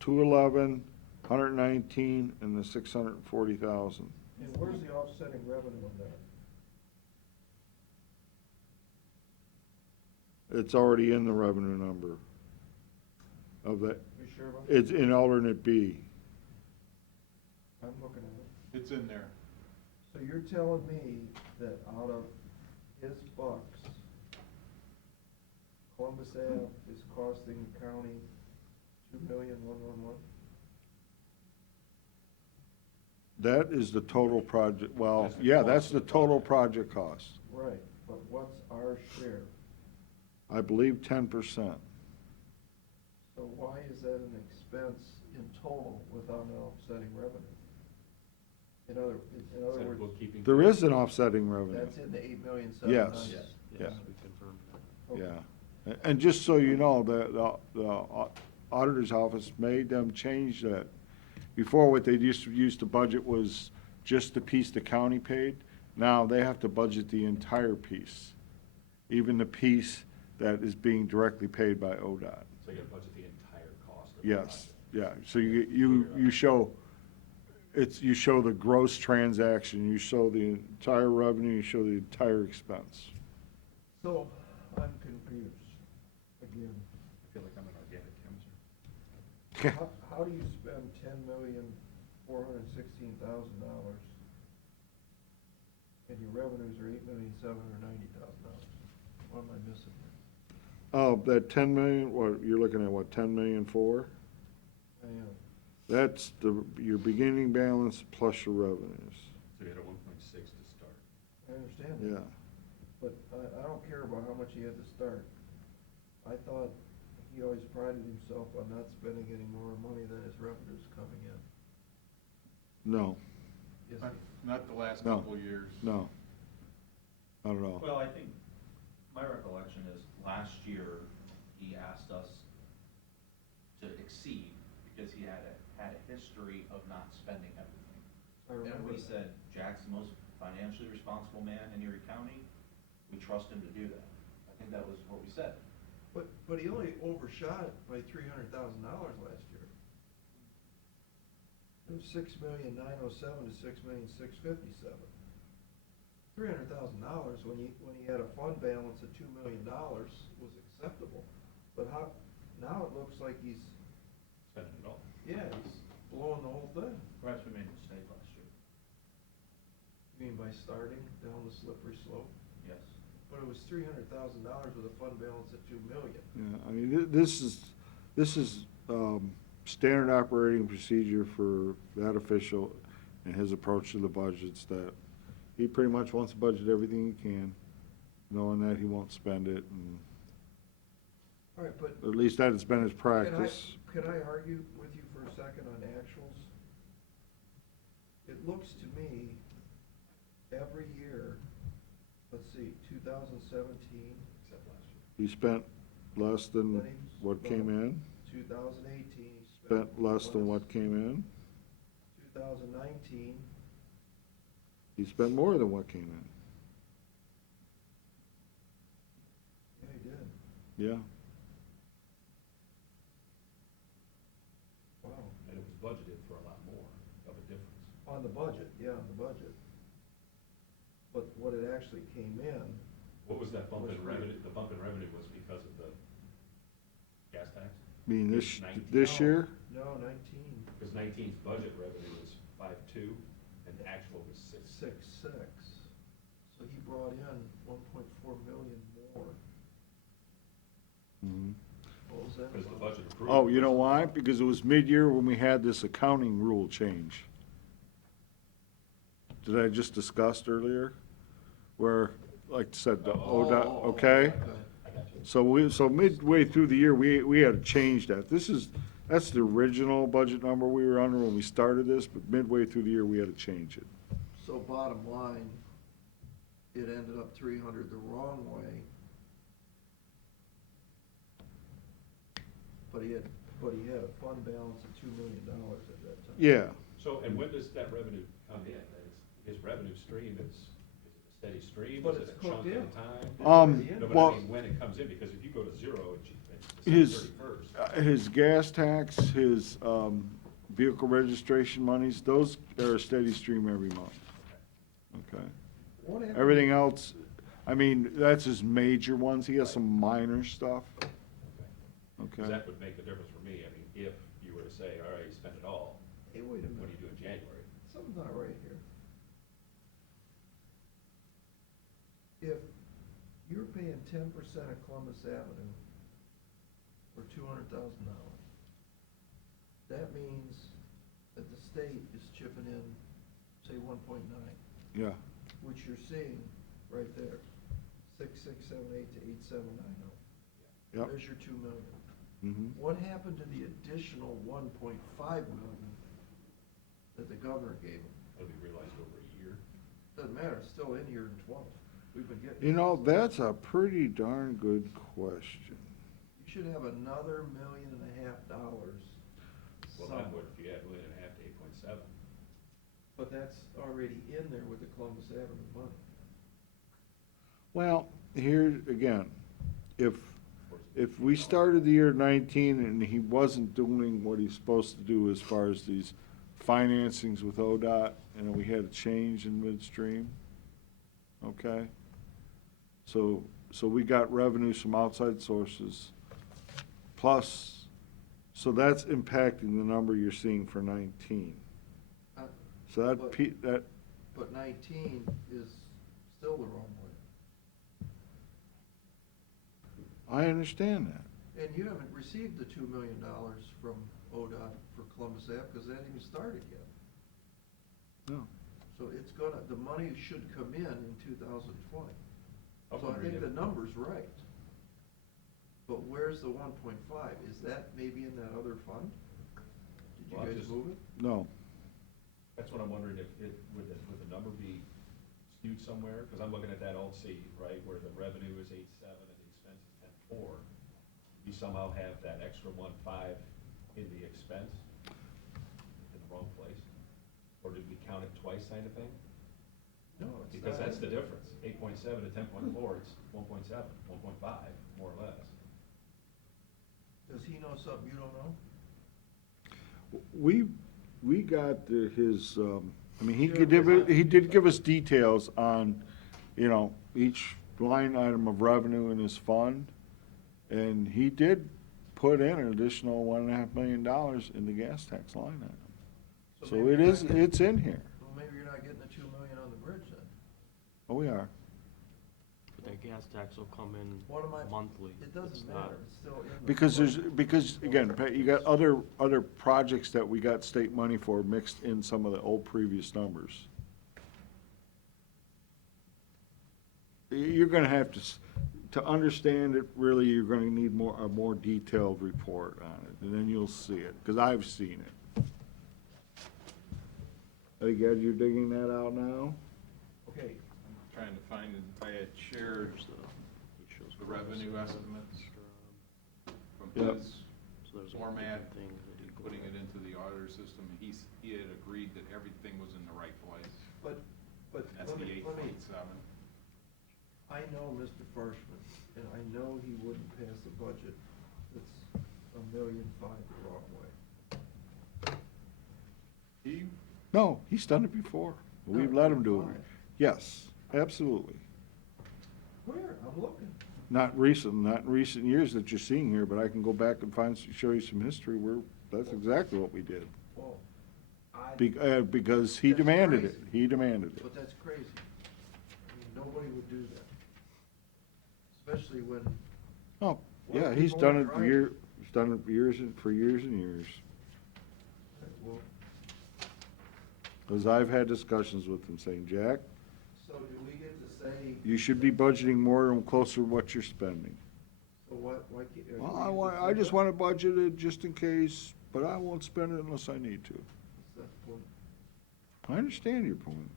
211, 119, and the 640,000. And where's the offsetting revenue on that? It's already in the revenue number of that. You sure about that? It's in alternate B. I'm looking at it. It's in there. So you're telling me that out of his bucks, Columbus Ave is costing the county $2,111,000? That is the total project, well, That's the yeah, cost that's of the the total project. project cost. Right, but what's our share? I believe 10%. So why is that an expense in total without an offsetting revenue? In other Instead of words, bookkeeping. There is an offsetting revenue. that's in the 8,790,000. Yes. Yes, Yeah. we confirmed that. Okay. Yeah, and just so you know, the auditor's office made them change that. Before, what they used to budget was just the piece the county paid. Now, they have to budget the entire piece, even the piece that is being directly paid by ODOT. So you gotta budget the entire cost of the Yes, project. yeah, so you show, you show the gross transaction, you show the entire revenue, you show the entire expense. So, I'm confused, again. I feel like I'm an organic chemist. How do you spend $10,416,000 and your revenues are $8,790,000? What am I missing here? Oh, that 10 million, what, you're looking at what, 10,000,004? I am. That's your beginning balance plus your revenues, So you had a 1.6 to start. I understand that. yeah. But I don't care about how much he had to start. I thought he always prided himself on not spending any more money than his revenues coming in. No, Yes, Not the last No. couple of years. no, not at all. Well, I think, my recollection is, last year, he asked us to exceed, because he had a history of not spending everything. I remember And we that. said, Jack's the most financially responsible man in Erie County, we trust him to do that. I think that was what we said. But he only overshot it by $300,000 last year. It was $6,907,000 to $6,657,000. $300,000 when he had a fund balance of $2 million was acceptable. But now it looks like he's, Spending it all. yeah, he's blowing the whole thing. Perhaps we made a mistake last year. You mean by starting down the slippery slope? Yes. But it was $300,000 with a fund balance of $2 million. Yeah, I mean, this is standard operating procedure for that official and his approach to the budgets, that he pretty much wants to budget everything he can, knowing that he won't spend it, and All right, but at least that has been his practice. Can I argue with you for a second on actuals? It looks to me every year, let's see, 2017, Except last year. He spent less than what came in, 2018, he spent less than what came in, 2019, he spent more than what came in. yeah, he did. Yeah, Wow. And it was budgeted for a lot more of a difference. On the budget, yeah, on the budget. But what it actually came in, What was that bump Was in great. revenue? The bump in revenue was because of the gas tax? I mean, this 19. year, no, 19, Because 19's budget revenue was 5.2 and the actual was 6. 6.6. So he brought in 1.4 million more. Mhm. What was that? Because the budget approved. Oh, you know why? Because it was mid-year when we had this accounting rule change. Did I just discussed earlier? Where, like I said, the ODOT, okay? I got you. So midway through the year, we had to change that. That's the original budget number we were under when we started this, but midway through the year, we had to change it. So bottom line, it ended up 300 the wrong way. But he had a fund balance of $2 million at that time. Yeah, So, and when does that revenue come in? His revenue stream is it a steady stream? But Is it it's a chunk cooked at in. a time? No, but well, I mean, when it comes in, because if you go to zero, it's his, December 31st. his gas tax, his, vehicle registration monies, those are a steady stream every month. Okay? What happened? Everything else, I mean, that's his major ones. He has some minor stuff. Because Okay? that would make the difference for me. I mean, if you were to say, all right, you spent it all, Hey, wait a what do minute, you do in January? something's not right here. If you're paying 10% of Columbus Avenue for $200,000, that means that the state is chipping in, say, 1.9, Yeah. which you're seeing right there, 6,678 to 8,790. Yep. There's your 2 million. Mm-hmm. What happened to the additional 1.5 million that the governor gave him? It'll be realized over a year. Doesn't matter, it's still in here in 12. We've been getting. You know, that's a pretty darn good question. You should have another $1.5 million Well, that would, if you add 1.5 million to 8.7. but that's already in there with the Columbus Avenue money. Well, here, again, if we started the year 19 and he wasn't doing what he's supposed to do as far as these financings with ODOT, and we had a change in midstream, okay? So we got revenues from outside sources, plus, so that's impacting the number you're seeing for 19. Uh, So that, But- that, But 19 is still the wrong way. I understand that. And you haven't received the $2 million from ODOT for Columbus Ave, because that hasn't even started yet. No. So it's gonna, the money should come in 2020. I'm So I wondering think if- the number's right. But where's the 1.5? Is that maybe in that other fund? Did you Well, I'm guys just- move it? No. That's what I'm wondering, if it, would the number be skewed somewhere? Because I'm looking at that old C, right, where the revenue is 8.7 and the expense is 10.4. You somehow have that extra 1.5 in the expense in the wrong place? Or did we count it twice kind of thing? No, it's Because not. that's the difference. 8.7 to 10.4, it's 1.7, 1.5, more or less. Does he know something you don't know? We got his, I mean, Sure. he did give us details on, you know, each line item of revenue in his fund. And he did put in an additional $1.5 million in the gas tax line item. So maybe it you're is, not getting- it's in here. Well, maybe you're not getting the 2 million on the bridge then. Oh, we are. But that gas tax will come What am I- in monthly. It It's doesn't not- matter, it's still in the. Because again, Pat, you got other projects that we got state money for mixed in some of the old previous numbers. You're gonna have to understand it, really, you're gonna need a more detailed report on it, and then you'll see it, because I've seen it. I think, Ed, you're digging that out now? Okay, I'm trying to find, I had shared There's he shows the revenue estimates from Yep. his So there's a format, different thing that you go putting it back. into the auditor system, and he had agreed that everything was in the right place. but That's let the me, 8.7. I know Mr. Farshman, and I know he wouldn't pass a budget that's $1.5 million the wrong way. No, he's done it before. We've let him do it. Fine. Yes, absolutely. Where? I'm looking. Not in recent years that you're seeing here, but I can go back and show you some history where that's exactly what we did. Well, I, Because he That's demanded it. crazy. He demanded it. but that's crazy. I mean, nobody would do that. Especially when, Oh, Well, yeah, he's people done are it for trying. he's done it for years and years. well, Because I've had discussions with him saying, Jack, so do we get to say? you should be budgeting more and closer to what you're spending. So what, why can't? Well, I just want it budgeted just in case, but I won't spend it unless I need to. That's the point. I understand your point.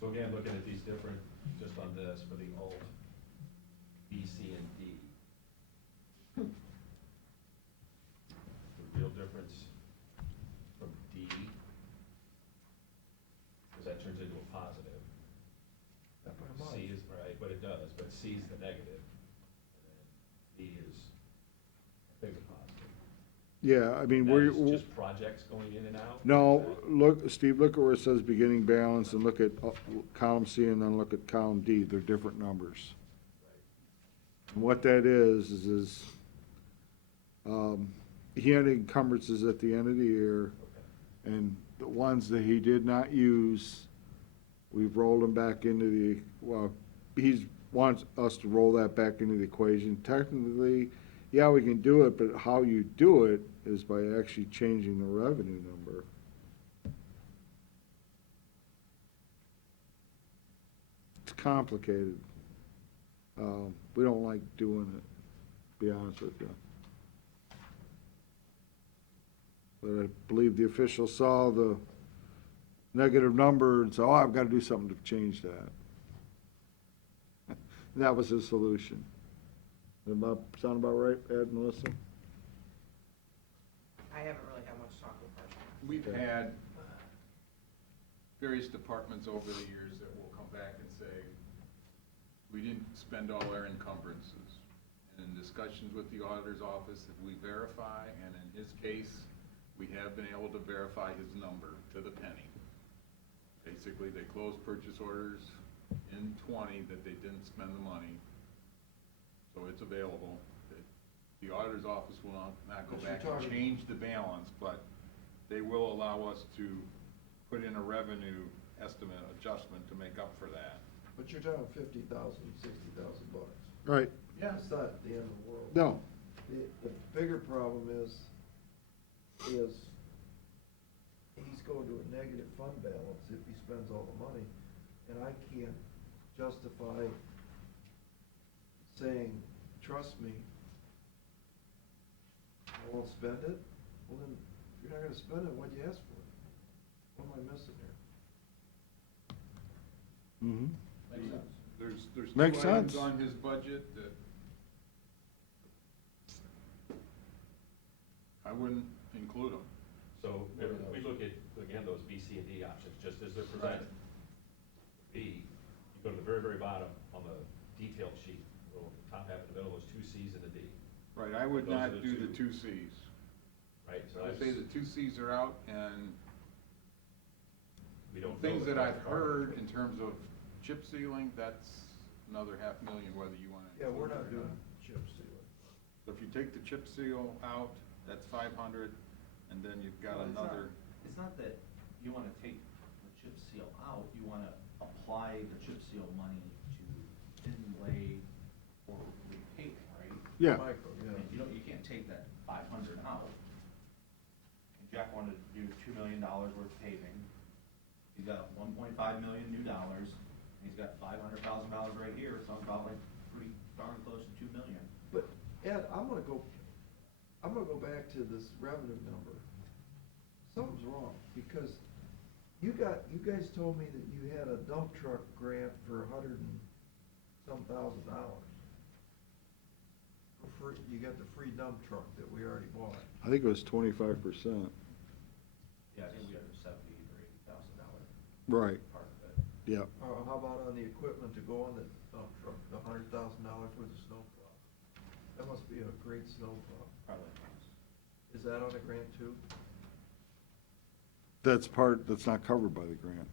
So again, looking at these different, just on this, for the alt, B, C, and D. The real difference from D, because that turns into a positive. Not by much. C is, right, but it does, but C is the negative. And then D is a bigger positive. Yeah, I mean, That we're, is just projects going in and out? no, Is that- look, Steve, look at where it says beginning balance and look at column C and then look at column D. They're different numbers. And what that is, he had encumbrances at the end of the year, and the ones that he did not use, we've rolled them back into the, well, he's wants us to roll that back into the equation. Technically, yeah, we can do it, but how you do it is by actually changing the revenue number. It's complicated. We don't like doing it, to be honest with you. But I believe the officials saw the negative number and said, oh, I've got to do something to change that. And that was his solution. Sound about right, Ed, Melissa? I haven't really had much talk with Parks. We've had various departments over the years that will come back and say, we didn't spend all our encumbrances. And in discussions with the auditor's office, if we verify, and in his case, we have been able to verify his number to the penny. Basically, they closed purchase orders in 20 that they didn't spend the money. So it's available. The auditor's office will not go But you're back and talking- change the balance, but they will allow us to put in a revenue estimate adjustment to make up for that. But you're talking $50,000, $60,000. Right. Yeah. It's not the end of the world. No. The bigger problem is he's going to a negative fund balance if he spends all the money. And I can't justify saying, trust me, I won't spend it. Well then, if you're not gonna spend it, what'd you ask for? What am I missing here? Mm-hmm. Makes sense. There's Makes two items sense. on his budget that I wouldn't include them. So if we look at, again, those B, C, and D options, just as they're presented. B, you go to the very, very bottom on the detailed sheet, little top half in the middle, those two Cs and a D, Right, I would Those are not the do the two. 2 Cs. right? So I would say the 2 Cs are out, and we don't know things the that I've current heard market. in terms of chip sealing, that's another $500,000 whether you want to. Yeah, we're not doing chip sealing. So if you take the chip seal out, that's 500, and then you've got Well, another. It's not that you wanna take the chip seal out, you wanna apply the chip seal money to inlay or repaving, right? Yeah. Micro, I mean, you can't take that 500 out. And Jack wanted to do $2 million worth of paving. He's got $1.5 million new dollars, and he's got $500,000 right here, so I'm about like pretty darn close to $2 million. But Ed, I'm gonna go back to this revenue number. something's wrong, because you guys told me that you had a dump truck grant for $100,000 for free. You got the free dump truck that we already bought. I think it was 25%. Yeah, I think we have a $70,000 or $80,000 Right, part of it. yeah. How about on the equipment to go on the dump truck, the $100,000 with the snowplow? That must be a great snowplow. Probably. Is that on the grant too? That's not covered by the grant.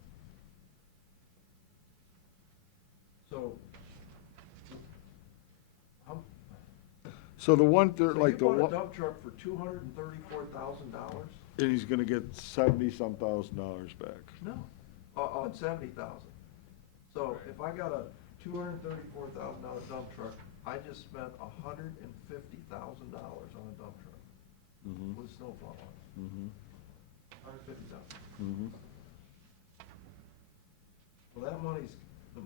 So, So the one, so like you the bought a one, dump truck for $234,000? and he's gonna get 70-some thousand dollars back. No. On 70,000. So if I got a $234,000 dump truck, I just spent $150,000 on a dump truck Mm-hmm, with snowplow on it. mm-hmm, 150,000. mm-hmm. Well, that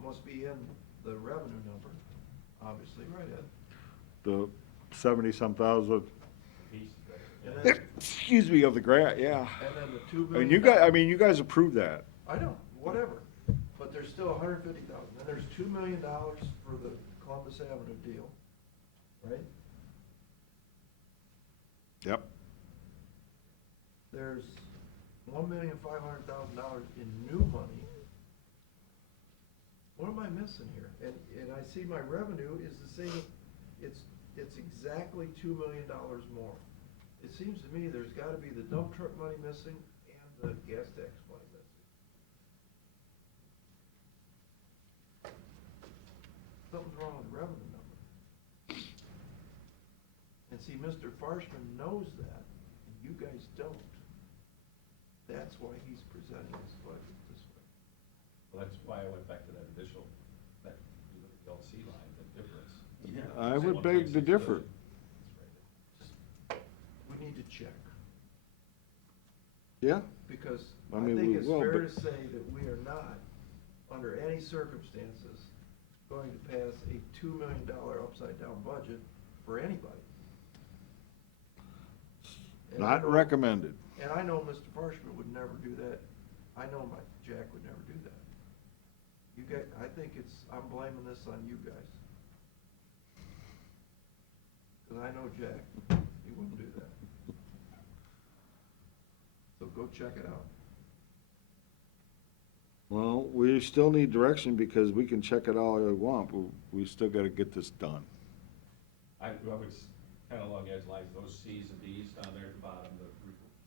must be in the revenue number, obviously, right, Ed? The 70-some thousand, Piece, And yeah. then, excuse me, of the grant, yeah. and then the $2 And million. you guys approved that. I know, whatever, but there's still 150,000, and there's $2 million for the Columbus Avenue deal, right? Yep. There's $1,500,000 in new money. What am I missing here? And I see my revenue is the same, it's exactly $2 million more. It seems to me there's gotta be the dump truck money missing and the gas tax money missing. Something's wrong with the revenue number. And see, Mr. Farshman knows that, and you guys don't. That's why he's presenting his budget this way. Well, that's why I went back to that initial, that, you look at the LC line, the difference. Yeah. I would beg to differ. We need to check, Yeah, because I I mean, think we it's will, fair but- to say that we are not, under any circumstances, going to pass a $2 million upside-down budget for anybody. And I not know- recommended. And I know Mr. Farshman would never do that. I know Jack would never do that. You guys, I think I'm blaming this on you guys. Because I know Jack, he wouldn't do that. So go check it out. Well, we still need direction because we can check it all we want, but we still gotta get this done. I would kind of along edge lines, those Cs and Ds down there at the bottom, the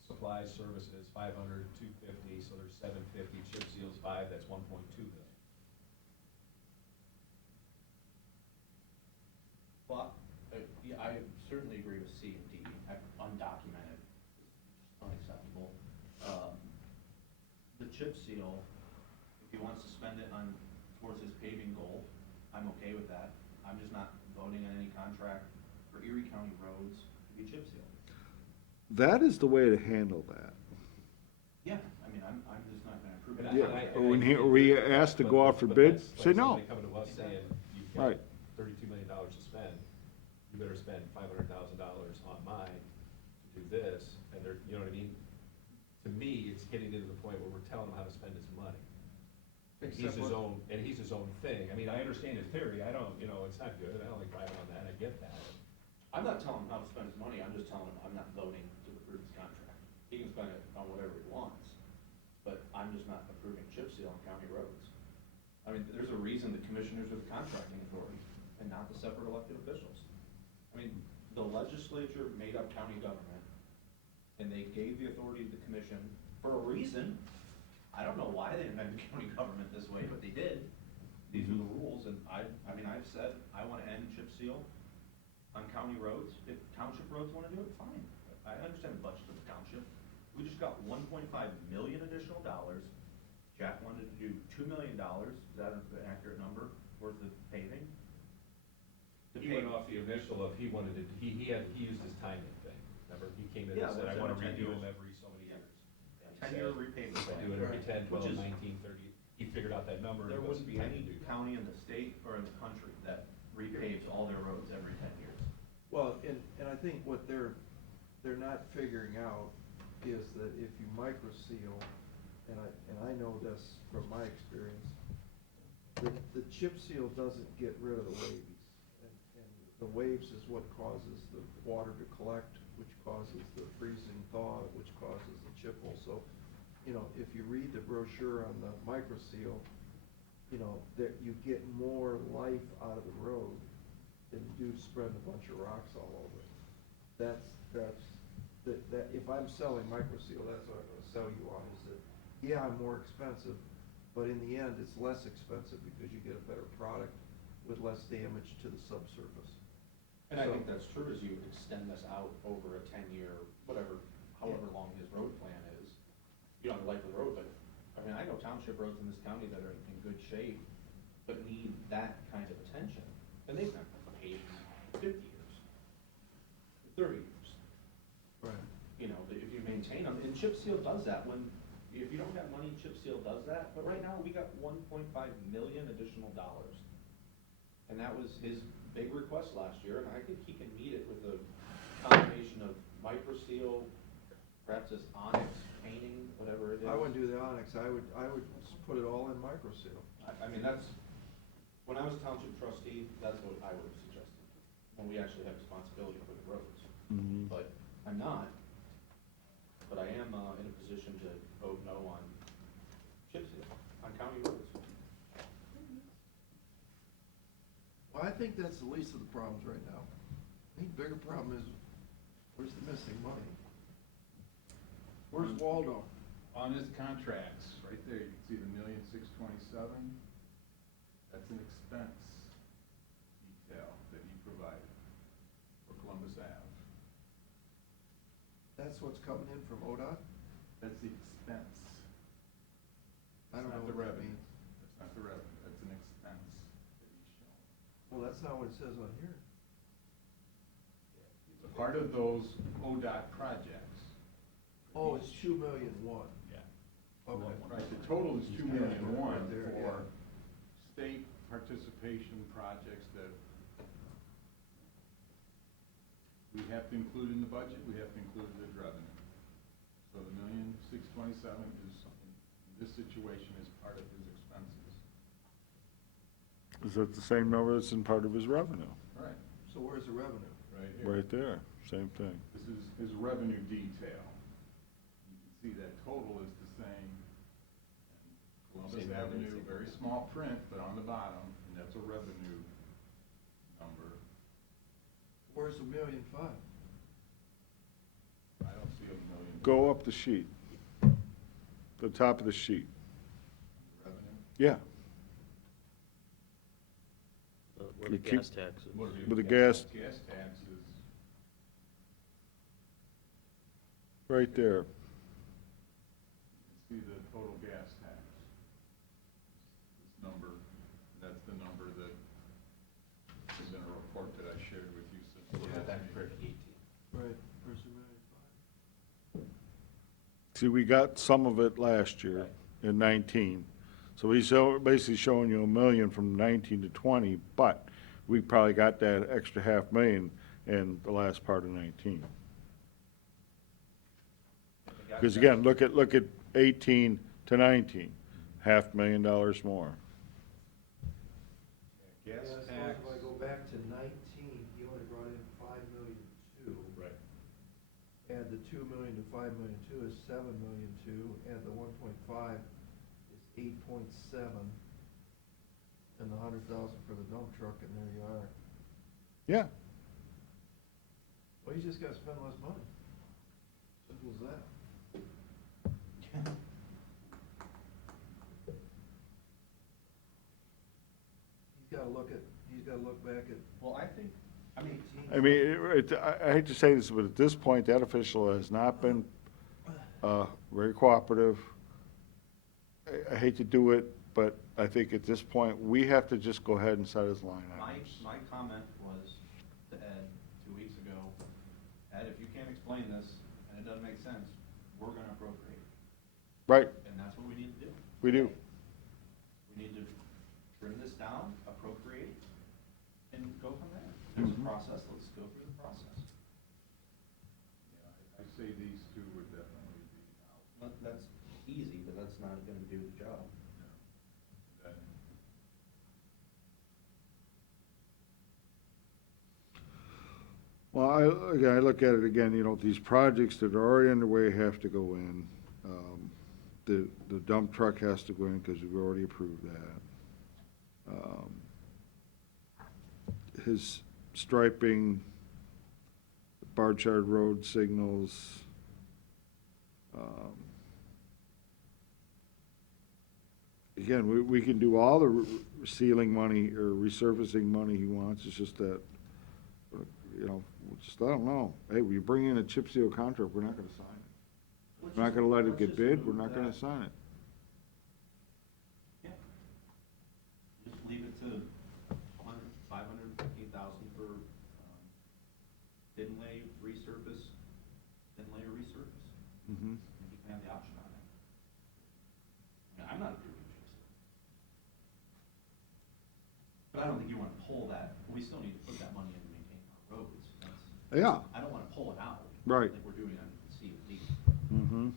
supplies, services, 500, 250, so there's 750, chip seals 5, that's 1.2 million. Well, yeah, I certainly agree with C and D. Undocumented is unacceptable. The chip seal, if he wants to spend it on, towards his paving goal, I'm okay with that. I'm just not voting on any contract for Erie County roads to be chip sealed. That is the way to handle that. Yeah, I mean, I'm just not gonna approve it. Yeah, when we asked to go out for bid, say no. Somebody coming to us saying, you've got Right. $32 million to spend, you better spend $500,000 on mine to do this, and they're, you know what I mean? To me, it's getting to the point where we're telling him how to spend his money. And he's his own thing. I mean, I understand his theory, I don't, it's not good, I don't like driving on that, I get that. I'm not telling him how to spend his money, I'm just telling him I'm not voting to approve his contract. He can spend it on whatever he wants, but I'm just not approving chip seal on county roads. I mean, there's a reason the commissioners are the contracting authority and not the separate elected officials. I mean, the legislature made up county government, and they gave the authority to the commission for a reason. I don't know why they invented county government this way, but they did. These are the rules, and I mean, I've said I want to end chip seal on county roads. If township roads want to do it, fine. I understand the budget of the township. We just got $1.5 million additional dollars. Jack wanted to do $2 million, is that an accurate number, worth of paving? He went off the initial of, he used his timing thing. Remember, he came in Yeah, and said, I what's want to every 10 redo them years? every so many years. And he 10-year said, repaving if I plan. do it every 10, Which 12, is- 19, 30, he figured out that number. and There he goes, wouldn't be "I any can do that." county in the state or in the country that repaves all their roads every 10 years. Well, and I think what they're not figuring out is that if you micro seal, and I know this from my experience, the chip seal doesn't get rid of the waves. And the waves is what causes the water to collect, which causes the freezing thaw, which causes the chip hole. So, you know, if you read the brochure on the micro seal, you know, that you get more life out of the road than you do spreading a bunch of rocks all over it. That if I'm selling micro seal, that's what I'm gonna sell you on, is that, yeah, I'm more expensive, but in the end, it's less expensive because you get a better product with less damage to the subsurface. And I So- think that's true as you extend this out over a 10-year, whatever, however long his road plan is, you know, the life of the road, but, I mean, I know township roads in this county that are in good shape, but need that kind of attention, and they've been paved in 50 years, 30 years. Right. You know, if you maintain them, and chip seal does that, if you don't have money, chip seal does that, but right now, we got 1.5 million additional dollars. And that was his big request last year, and I think he can meet it with a combination of micro seal, perhaps this onyx painting, whatever it is. I wouldn't do the onyx, I would put it all in micro seal. I mean, that's, when I was township trustee, that's what I would have suggested, when we actually have responsibility for the roads. But I'm not, but I am in a position to vote no on chip seal, on county roads. Well, I think that's the least of the problems right now. I think the bigger problem is, where's the missing money? Where's Waldo? On his contracts, right there, you can see the $1,627,000. That's an expense detail that he provided for Columbus Ave. That's what's coming in from ODOT? That's the expense. I don't That's know not the what that revenue. means. That's not the revenue, that's an expense that he's showing. Well, that's not what it says on here. It's a part of those ODOT projects. Oh, it's 2,000,001. Yeah. Okay. Right, the total is $2,000,001 Right there, for yeah. state participation projects that we have to include in the budget, we have to include it as revenue. So the $1,627,000 is, in this situation, is part of his expenses. Is that the same number that's in part of his revenue? Right, So where's the revenue? right here. Right there, same thing. This is his revenue detail. You can see that total is the same. Columbus Same revenue, Avenue, same very revenue. small print, but on the bottom, and that's a revenue number. Where's the 1,000,005? I don't see $1,000,000. Go up the sheet, the top of the sheet. Revenue? Yeah, Where the You keep- gas taxes. What are With the gas- Gas taxes, right there. you can see the total gas tax. This number, that's the number that is in a report that I shared with you since. the last meeting. Right, where's the 1,000,005? See, we got some of it last year in 19. So he's basically showing you 1,000,000 from 19 to 20, but we probably got that extra 500,000 in the last part of 19. Because again, look at 18 to 19, $500,000 more. Gas Yeah, I suppose tax. if I go back to 19, he only brought in 5,000,002. Right. Add the 2,000,000 to 5,000,002 is 7,000,002, add the 1.5 is 8.7, and the 100,000 for the dump truck, and there you are. Yeah, Well, you just gotta spend less money. Simple as that. He's gotta look back at Well, I think, I mean, 18. I mean, I hate to say this, but at this point, that official has not been very cooperative. I hate to do it, but I think at this point, we have to just go ahead and set his line items. my comment was to Ed 2 weeks ago, Ed, if you can't explain this and it doesn't make sense, we're gonna appropriate. Right, And that's what we need to do. we do. We need to trim this down, appropriate, and go from there. There's a process, let's go through the process. Yeah, I say these two would definitely that's not gonna do the job. Well, again, I look at it again, these projects that are already underway have to go in. The dump truck has to go in because we've already approved that. His striping, Barchard Road signals, again, we can do all the sealing money or resurfacing money he wants, it's just that, just, I don't know. Hey, when you bring in a chip seal contract, we're not gonna sign it. We're not gonna let it get bid, we're not gonna sign it. Yeah. Just leave it to 515,000 for, thin lay resurface, thin layer resurface. Mm-hmm. You can have the option on it. I mean, I'm not approving chip seal. But I don't think you wanna pull that, we still need to put that money in to maintain our roads. Yeah, I don't wanna pull it out. Right. Like we're doing on C and D. mm-hmm.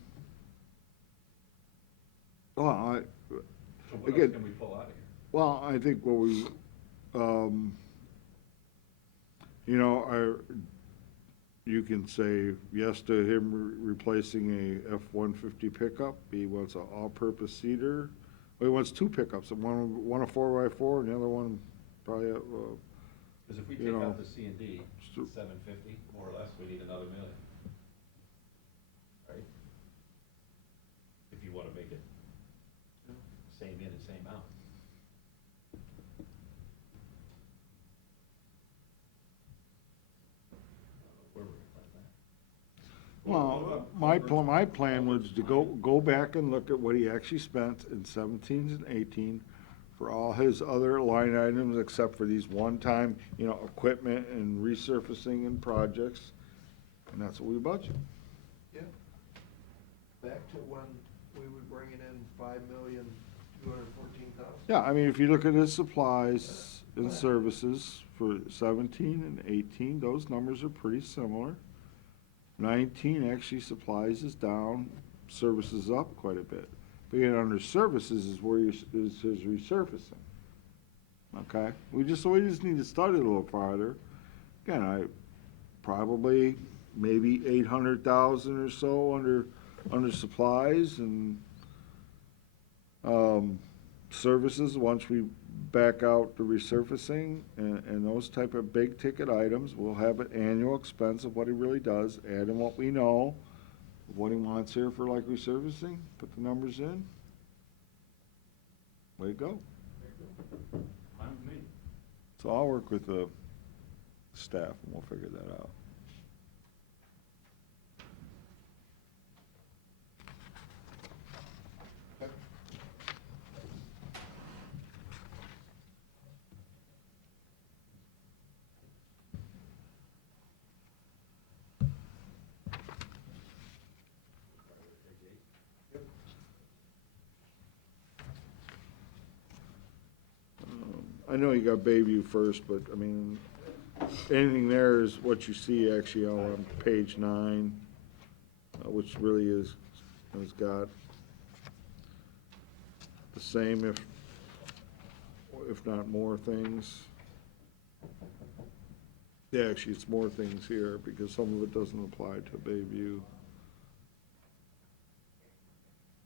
Well, So what Again- else can we pull out of here? Well, I think what we, you can say yes to him replacing a F-150 pickup. He wants an all-purpose seeder. Well, he wants two pickups, one a 4x4 and the other one probably Because if we You take know, out the C and D, so- 750, more or less, we need another $1 million. Right? If you want to make it same in and same out. Where we're gonna find that? Well, my plan was to go back and look at what he actually spent in 17 and 18 for all his other line items, except for these one-time, equipment and resurfacing and projects, and that's what we budget. Yeah. Back to when we would bring it in 5,214,000. Yeah, I mean, if you look at his supplies and services for 17 and 18, those numbers are pretty similar. 19, actually, supplies is down, services up quite a bit. But yet under services is where is his resurfacing. Okay, we just need to study a little farther. Again, I probably maybe 800,000 or so under supplies and services, once we back out the resurfacing and those type of big ticket items, we'll have an annual expense of what he really does, add in what we know, of what he wants here for like resurfacing, put the numbers in. Way to go. Fine with me. So I'll work with the staff and we'll figure that out. I know you got Bayview first, but I mean, anything there is what you see actually on page 9, which really has got the same, if not more things. Yeah, actually, it's more things here because some of it doesn't apply to Bayview.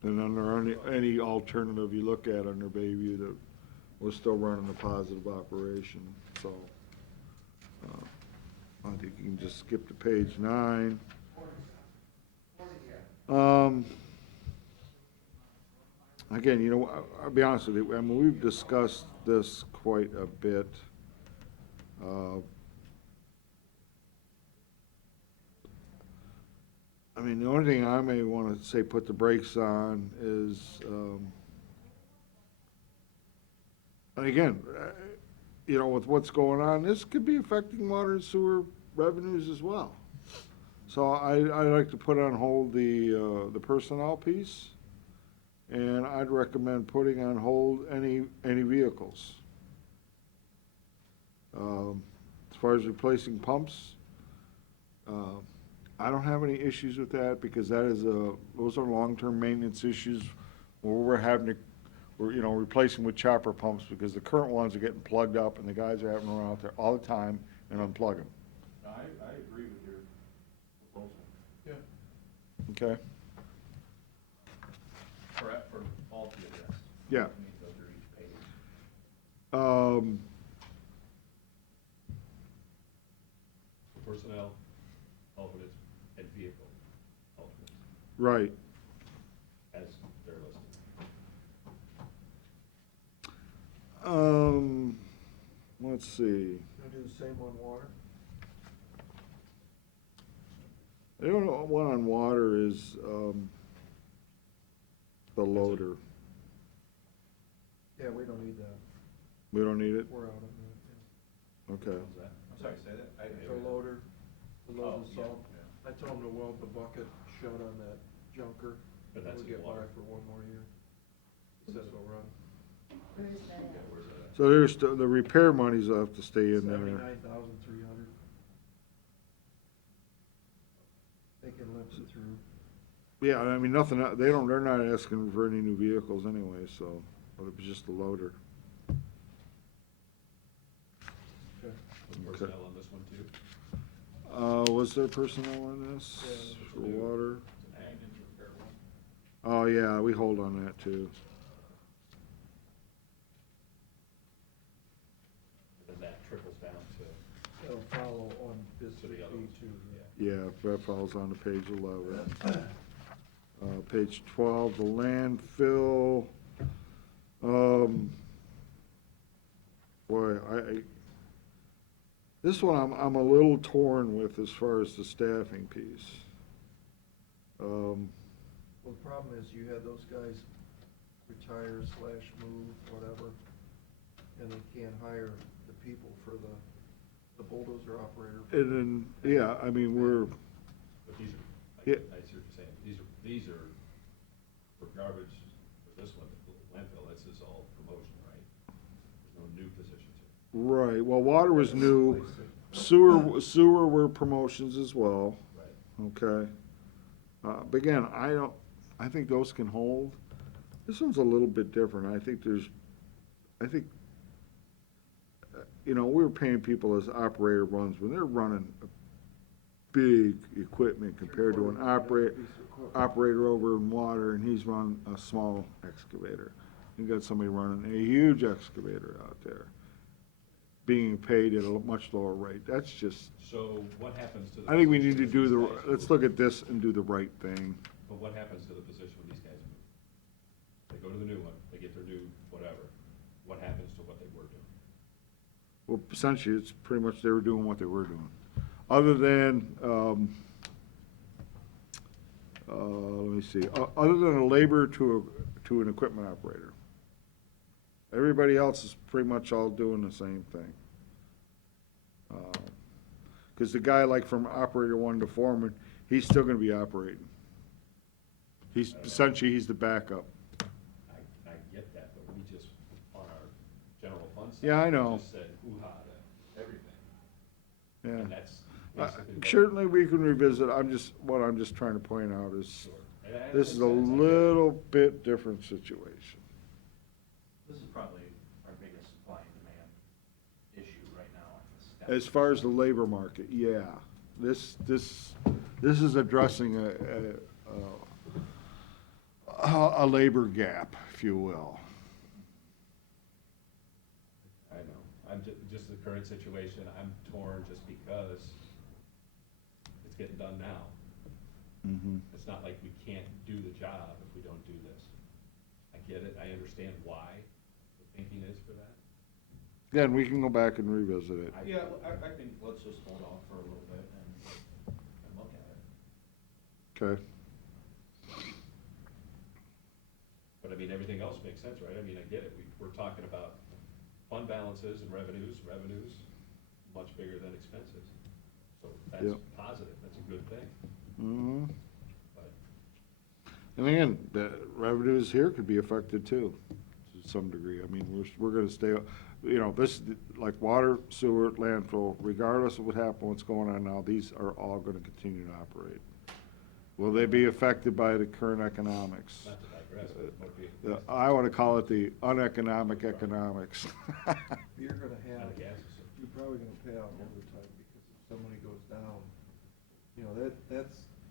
And under any alternative you look at under Bayview, that we're still running a positive operation, so I think you can just skip to page 9. Again, I'll be honest with you, I mean, we've discussed this quite a bit. I mean, the only thing I may want to say put the brakes on is, and again, with what's going on, this could be affecting water and sewer revenues as well. So I'd like to put on hold the personnel piece, and I'd recommend putting on hold any vehicles. As far as replacing pumps, I don't have any issues with that because those are long-term maintenance issues where we're having to, we're, you know, replacing with chopper pumps because the current ones are getting plugged up and the guys are having to run out there all the time and unplug them. I agree with your proposal. Yeah. Okay? For all three of this. Yeah. I mean, those are each paid. Personnel, alternates, and vehicle alternates, Right. as they're listed. Let's see. Gonna do the same on water? The only one on water is, the loader. Yeah, we don't need that. We don't need it? We're out on that, Okay. How's that? I'm sorry, say that? I yeah. didn't The hear that. loader, the Oh, load of yeah, salt. yeah. I told him to weld the bucket shut on that junker. But that's We'll in get by water. for one more year. He said it'll run. Where is that Yeah, at? where's that at? So there's, the repair monies will have to stay in there. 79,300. They can limp it through. Yeah, I mean, nothing, they're not asking for any new vehicles anyway, so, but it was just the loader. Okay. Was personnel on this one too? Was there personnel on this Yeah, for water? It's an ag and repair one. Oh, yeah, we hold on that too. And then that trickles down to, It'll follow on this To the B other ones. too. Yeah, that falls on to page 11. Page 12, the landfill. Boy, this one I'm a little torn with as far as the staffing piece. Well, the problem is you had those guys retire / move, whatever, and they can't hire the people for the bulldozer operator. And then, yeah, I mean, we're, but these are, Yeah. I see what you're saying, these are for garbage, for this one, the landfill, this is all promotion, right? There's no new positions here. right, well, water was new, sewer were promotions as well. Right. Okay. But again, I think those can hold. This one's a little bit different. You know, we were paying people as operator runs, when they're running a big equipment compared to an operator over in water, and he's running a small excavator. You got somebody running a huge excavator out there, being paid at a much lower rate. That's just, So what happens to the? I think we need to position do of the, these guys let's who- look at this and do the right thing. But what happens to the position when these guys move? They go to the new one, they get their new whatever. What happens to what they were doing? Well, essentially, it's pretty much they were doing what they were doing. Other than, let me see, other than a labor to an equipment operator. Everybody else is pretty much all doing the same thing. Because the guy, like from operator one to foreman, he's still gonna be operating. Essentially, he's the backup. I get that, but we just, on our general fund stuff. Yeah, I we know. just said hoo-ha to everything. Yeah. And that's basically. what- Certainly, we can revisit, what I'm just trying to point out is, Sure. And that this makes is a sense, I get it. little bit different situation. This is probably our biggest supply and demand issue right now on this. As far as the labor market, yeah. This is addressing a labor gap, if you will. I know, I'm just the current situation, I'm torn just because it's getting done now. Mhm. It's not like we can't do the job if we don't do this. I get it, I understand why the thinking is for that. Again, we can go back and revisit it. Yeah, I think let's just hold off for a little bit and look at it. Okay? But I mean, everything else makes sense, right? I mean, I get it, we're talking about fund balances and revenues, much bigger than expenses. So that's Yep. positive, that's a good thing, hmm but And again, the revenues here could be affected too, to some degree. I mean, we're gonna stay, you know, this, like water, sewer, landfill, regardless of what happened, what's going on now, these are all gonna continue to operate. Will they be affected by the current economics? not to digress I want to call it the uneconomic economics. You're gonna have, Not a gas system. you're probably gonna pay out overtime, because if somebody goes down, you know, that's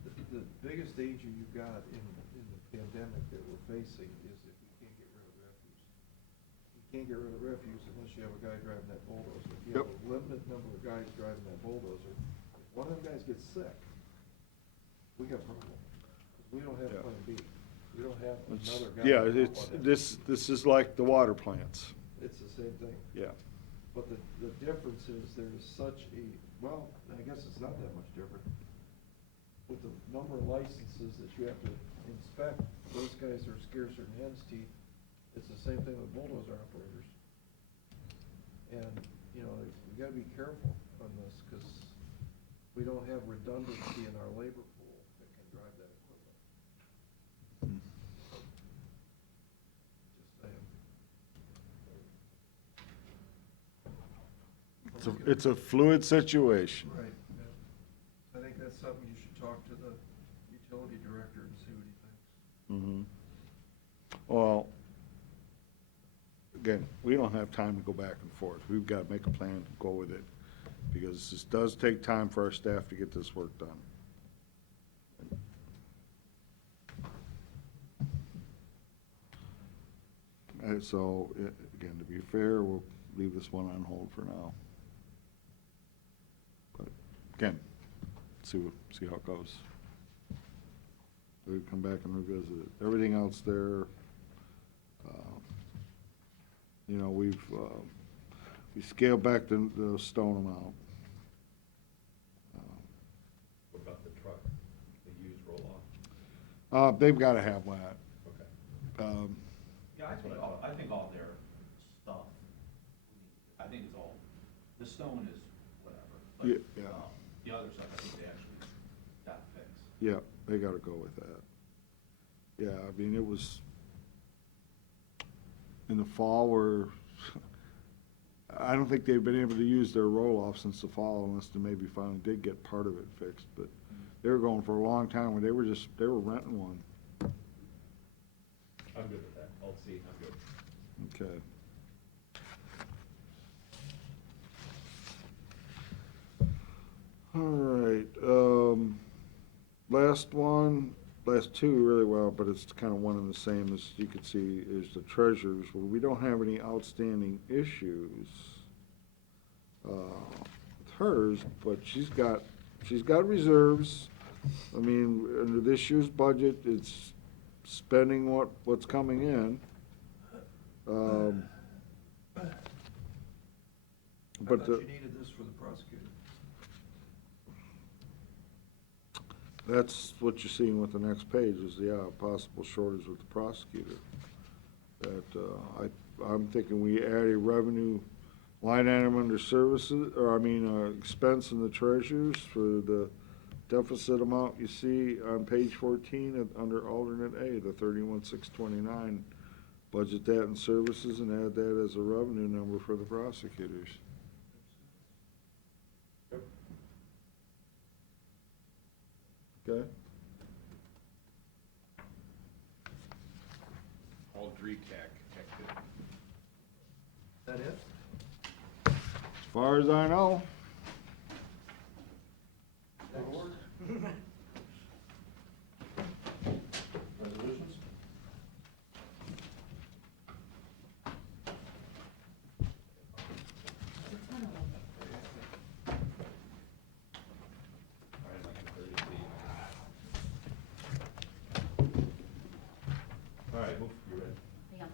the biggest danger you've got in the pandemic that we're facing is if we can't get rid of refuse. You can't get rid of refuse unless you have a guy driving that bulldozer. If you have a limited number of guys driving that bulldozer, if one of them guys gets sick, we got a problem. 'Cause we don't have Yeah. plan B. We don't have It's- another guy. Yeah, to help it's, on that. this is like the water plants. It's the same thing. Yeah. But the difference is there's such a, well, I guess it's not that much different. With the number of licenses that you have to inspect, those guys are scarcer than hen's teeth. It's the same thing with bulldozer operators. And, you know, we gotta be careful on this, because we don't have redundancy in our labor pool that can drive that equipment. Just saying. It's a fluid situation. Right, yeah. I think that's something you should talk to the utility director and see what he thinks. Well, again, we don't have time to go back and forth. We've got to make a plan to go with it, because this does take time for our staff to get this work done. And so, again, to be fair, we'll leave this one on hold for now. But again, see how it goes. We come back and revisit it. Everything else there, you know, we scaled back the stone amount. What about the truck, the used roll-off? They've got to have that. Okay. Yeah, I think all their stuff, I think it's all, the stone is whatever. but, Yeah. The other stuff, I think they actually got fixed. Yeah, they got to go with that. Yeah, I mean, it was in the fall where I don't think they've been able to use their roll-off since the fall, unless they maybe finally did get part of it fixed. But they were going for a long time where they were renting one. I'm good with that. I'll see, I'm good. Okay. All right, last two really well, but it's kind of one and the same as you can see is the treasurers. Well, we don't have any outstanding issues with hers, but she's got reserves. I mean, under this year's budget, it's spending what's coming in. I But thought you needed this for the prosecutor. that's what you're seeing with the next page is, yeah, possible shortage with the prosecutor. That, I'm thinking we add a revenue line item under services, or I mean, expense in the treasurers for the deficit amount you see on page 14 under alternate A, the 31,629. Budget that in services and add that as a revenue number for the prosecutors. Okay? All DRECAC activity. That it? As far as I know. Resolutions? All right, like a 30 feet. All right, you ready? Yeah.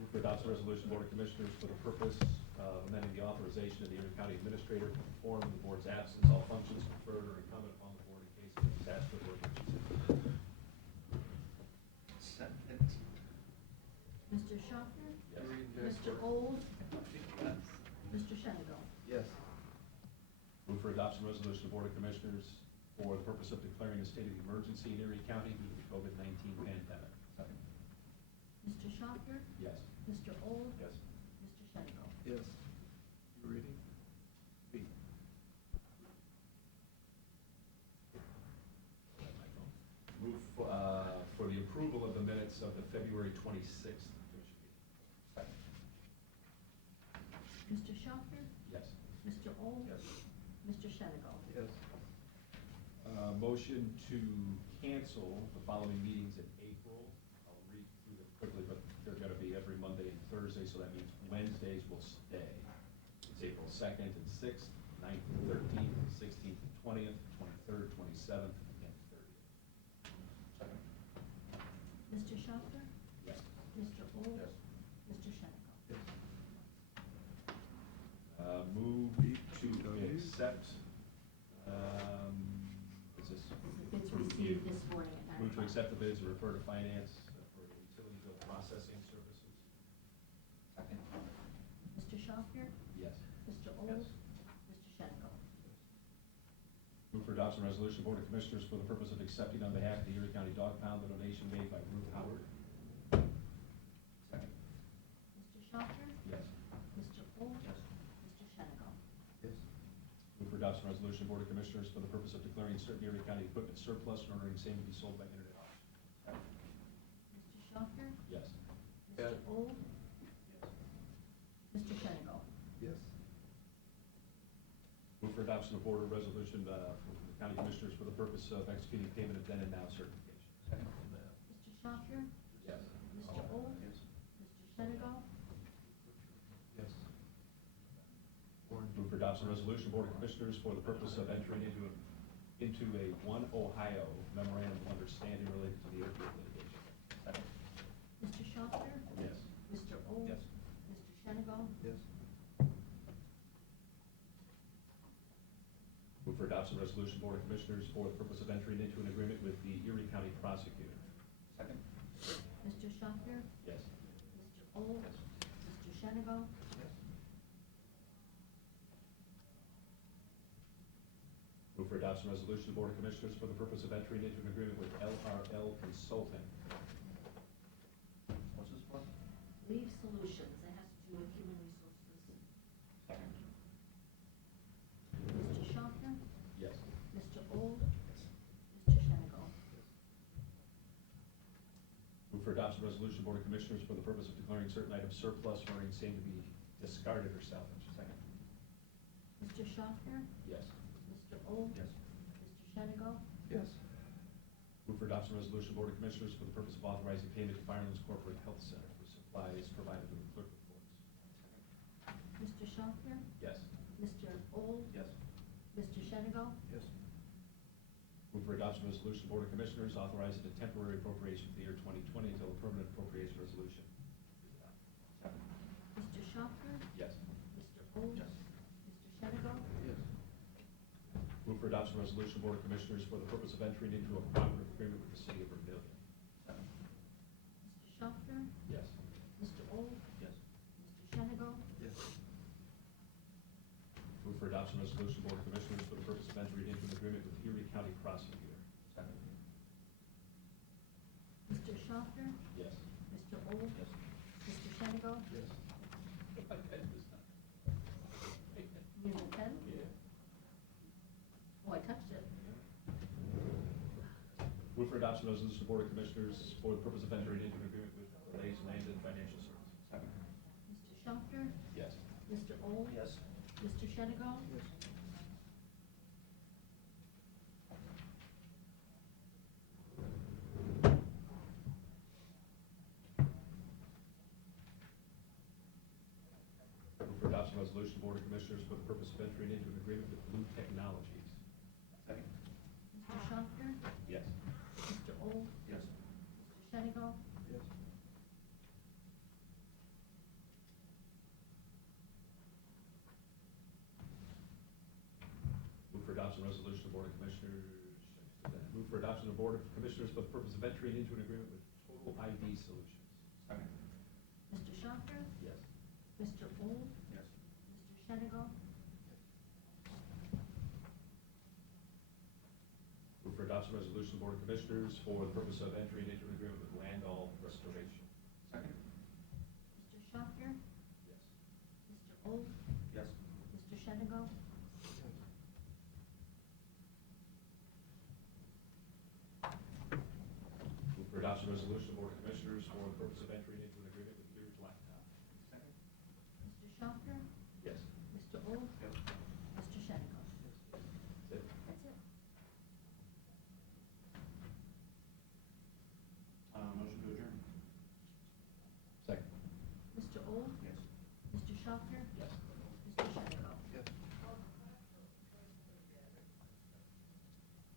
Move for adoption resolution, Board of Commissioners, for the purpose of amending the authorization of the Erie County Administrator to perform in the board's absence all functions conferred or incumbent upon the board in case of disaster or emergency. Second. Mr. Schaffner? Yes. Mr. Old? Mr. Shenango? Yes. Move for adoption resolution of Board of Commissioners for the purpose of declaring a state of emergency in Erie County due to the COVID-19 pandemic. Second. Mr. Schaffner? Yes. Mr. Old? Yes. Mr. Shenango? Yes. You reading? B. Move for the approval of the minutes of the February 26th Commission meeting. Second. Mr. Schopner? Yes. Mr. Old? Yes. Mr. Shenigal? Yes. Motion to cancel the following meetings in April. I'll read through them quickly, but they're going to be every Monday and Thursday, so that means Wednesdays will stay. It's April 2nd and 6th, 9th and 13th, 16th and 20th, 23rd, 27th, and 30th. Second. Mr. Schopner? Yes. Mr. Old? Yes. Mr. Shenigal? Yes. Move to accept, is this? Bids received this morning at 9 Move to o'clock. accept the bids and refer to finance for utility bill processing services. Second. Mr. Schopner? Yes. Mr. Old? Mr. Shenigal? Move for adoption resolution, Board of Commissioners, for the purpose of accepting on behalf of the Erie County Dog Pound the donation made by Ruth Howard. Second. Mr. Schopner? Yes. Mr. Old? Yes. Mr. Shenigal? Yes. Move for adoption resolution, Board of Commissioners, for the purpose of declaring certain Erie County equipment surplus and ordering same to be sold by internet auction. Second. Mr. Schopner? Yes. Mr. Yes. Old? Mr. Shenigal? Yes. Move for adoption of Board of Resolution for the County Commissioners for the purpose of executing payment of then and now certification. Second. Mr. Schopner? Yes. Mr. Old? Yes. Mr. Shenigal? Yes. Move for adoption resolution, Board of Commissioners, for the purpose of entering into a One Ohio memorandum of understanding related to the opioid litigation. Second. Mr. Schopner? Yes. Mr. Old? Yes. Mr. Shenigal? Yes. Move for adoption resolution, Board of Commissioners, for the purpose of entering into an agreement with the Erie County Prosecutor. Second. Mr. Schopner? Yes. Mr. Old? Yes. Mr. Shenigal? Yes. Move for adoption resolution, Board of Commissioners, for the purpose of entering into an agreement with LRL Consulting. What's this for? Leave Solutions, that has to do with human resources. Second. Mr. Schopner? Yes. Mr. Old? Mr. Shenigal? Move for adoption resolution, Board of Commissioners, for the purpose of declaring certain items surplus or ordering same to be discarded or salvaged. Second. Mr. Schopner? Yes. Mr. Old? Yes. Mr. Shenigal? Yes. Move for adoption resolution, Board of Commissioners, for the purpose of authorizing payment to Firelands Corporate Health Center for supplies provided to the clerk of courts. Mr. Schopner? Yes. Mr. Old? Yes. Mr. Shenigal? Yes. Move for adoption resolution, Board of Commissioners, authorizing a temporary appropriation for the year 2020 until a permanent appropriation resolution is adopted. Second. Mr. Schopner? Yes. Mr. Old? Yes. Mr. Shenigal? Yes. Move for adoption resolution, Board of Commissioners, for the purpose of entering into a cooperative agreement with the city of Vermillion. Second. Mr. Schopner? Yes. Mr. Old? Yes. Mr. Shenigal? Yes. Move for adoption resolution, Board of Commissioners, for the purpose of entering into an agreement with Erie County Prosecutor. Second. Mr. Schopner? Yes. Mr. Old? Yes. Mr. Shenigal? Yes. You have a pen? Yeah. Oh, I touched it. Move for adoption resolution, Board of Commissioners, for the purpose of entering into an agreement with Blaze Land and Financial Services. Second. Mr. Schopner? Yes. Mr. Old? Yes. Mr. Shenigal? Yes. Move for adoption resolution, Board of Commissioners, for the purpose of entering into an agreement with Blue Technologies. Second. Mr. Schopner? Yes. Mr. Old? Yes. Mr. Shenigal? Yes. Move for adoption resolution of Board of Commissioners. Move for adoption of Board of Commissioners for the purpose of entering into an agreement with Total ID Solutions. Second. Mr. Schopner? Yes. Mr. Old? Yes. Mr. Shenigal? Move for adoption resolution of Board of Commissioners for the purpose of entering into an agreement with Landall Restoration. Second. Mr. Schopner? Yes. Mr. Old? Yes. Mr. Shenigal? Move for adoption resolution of the Board of Commissioners for the purpose of entering into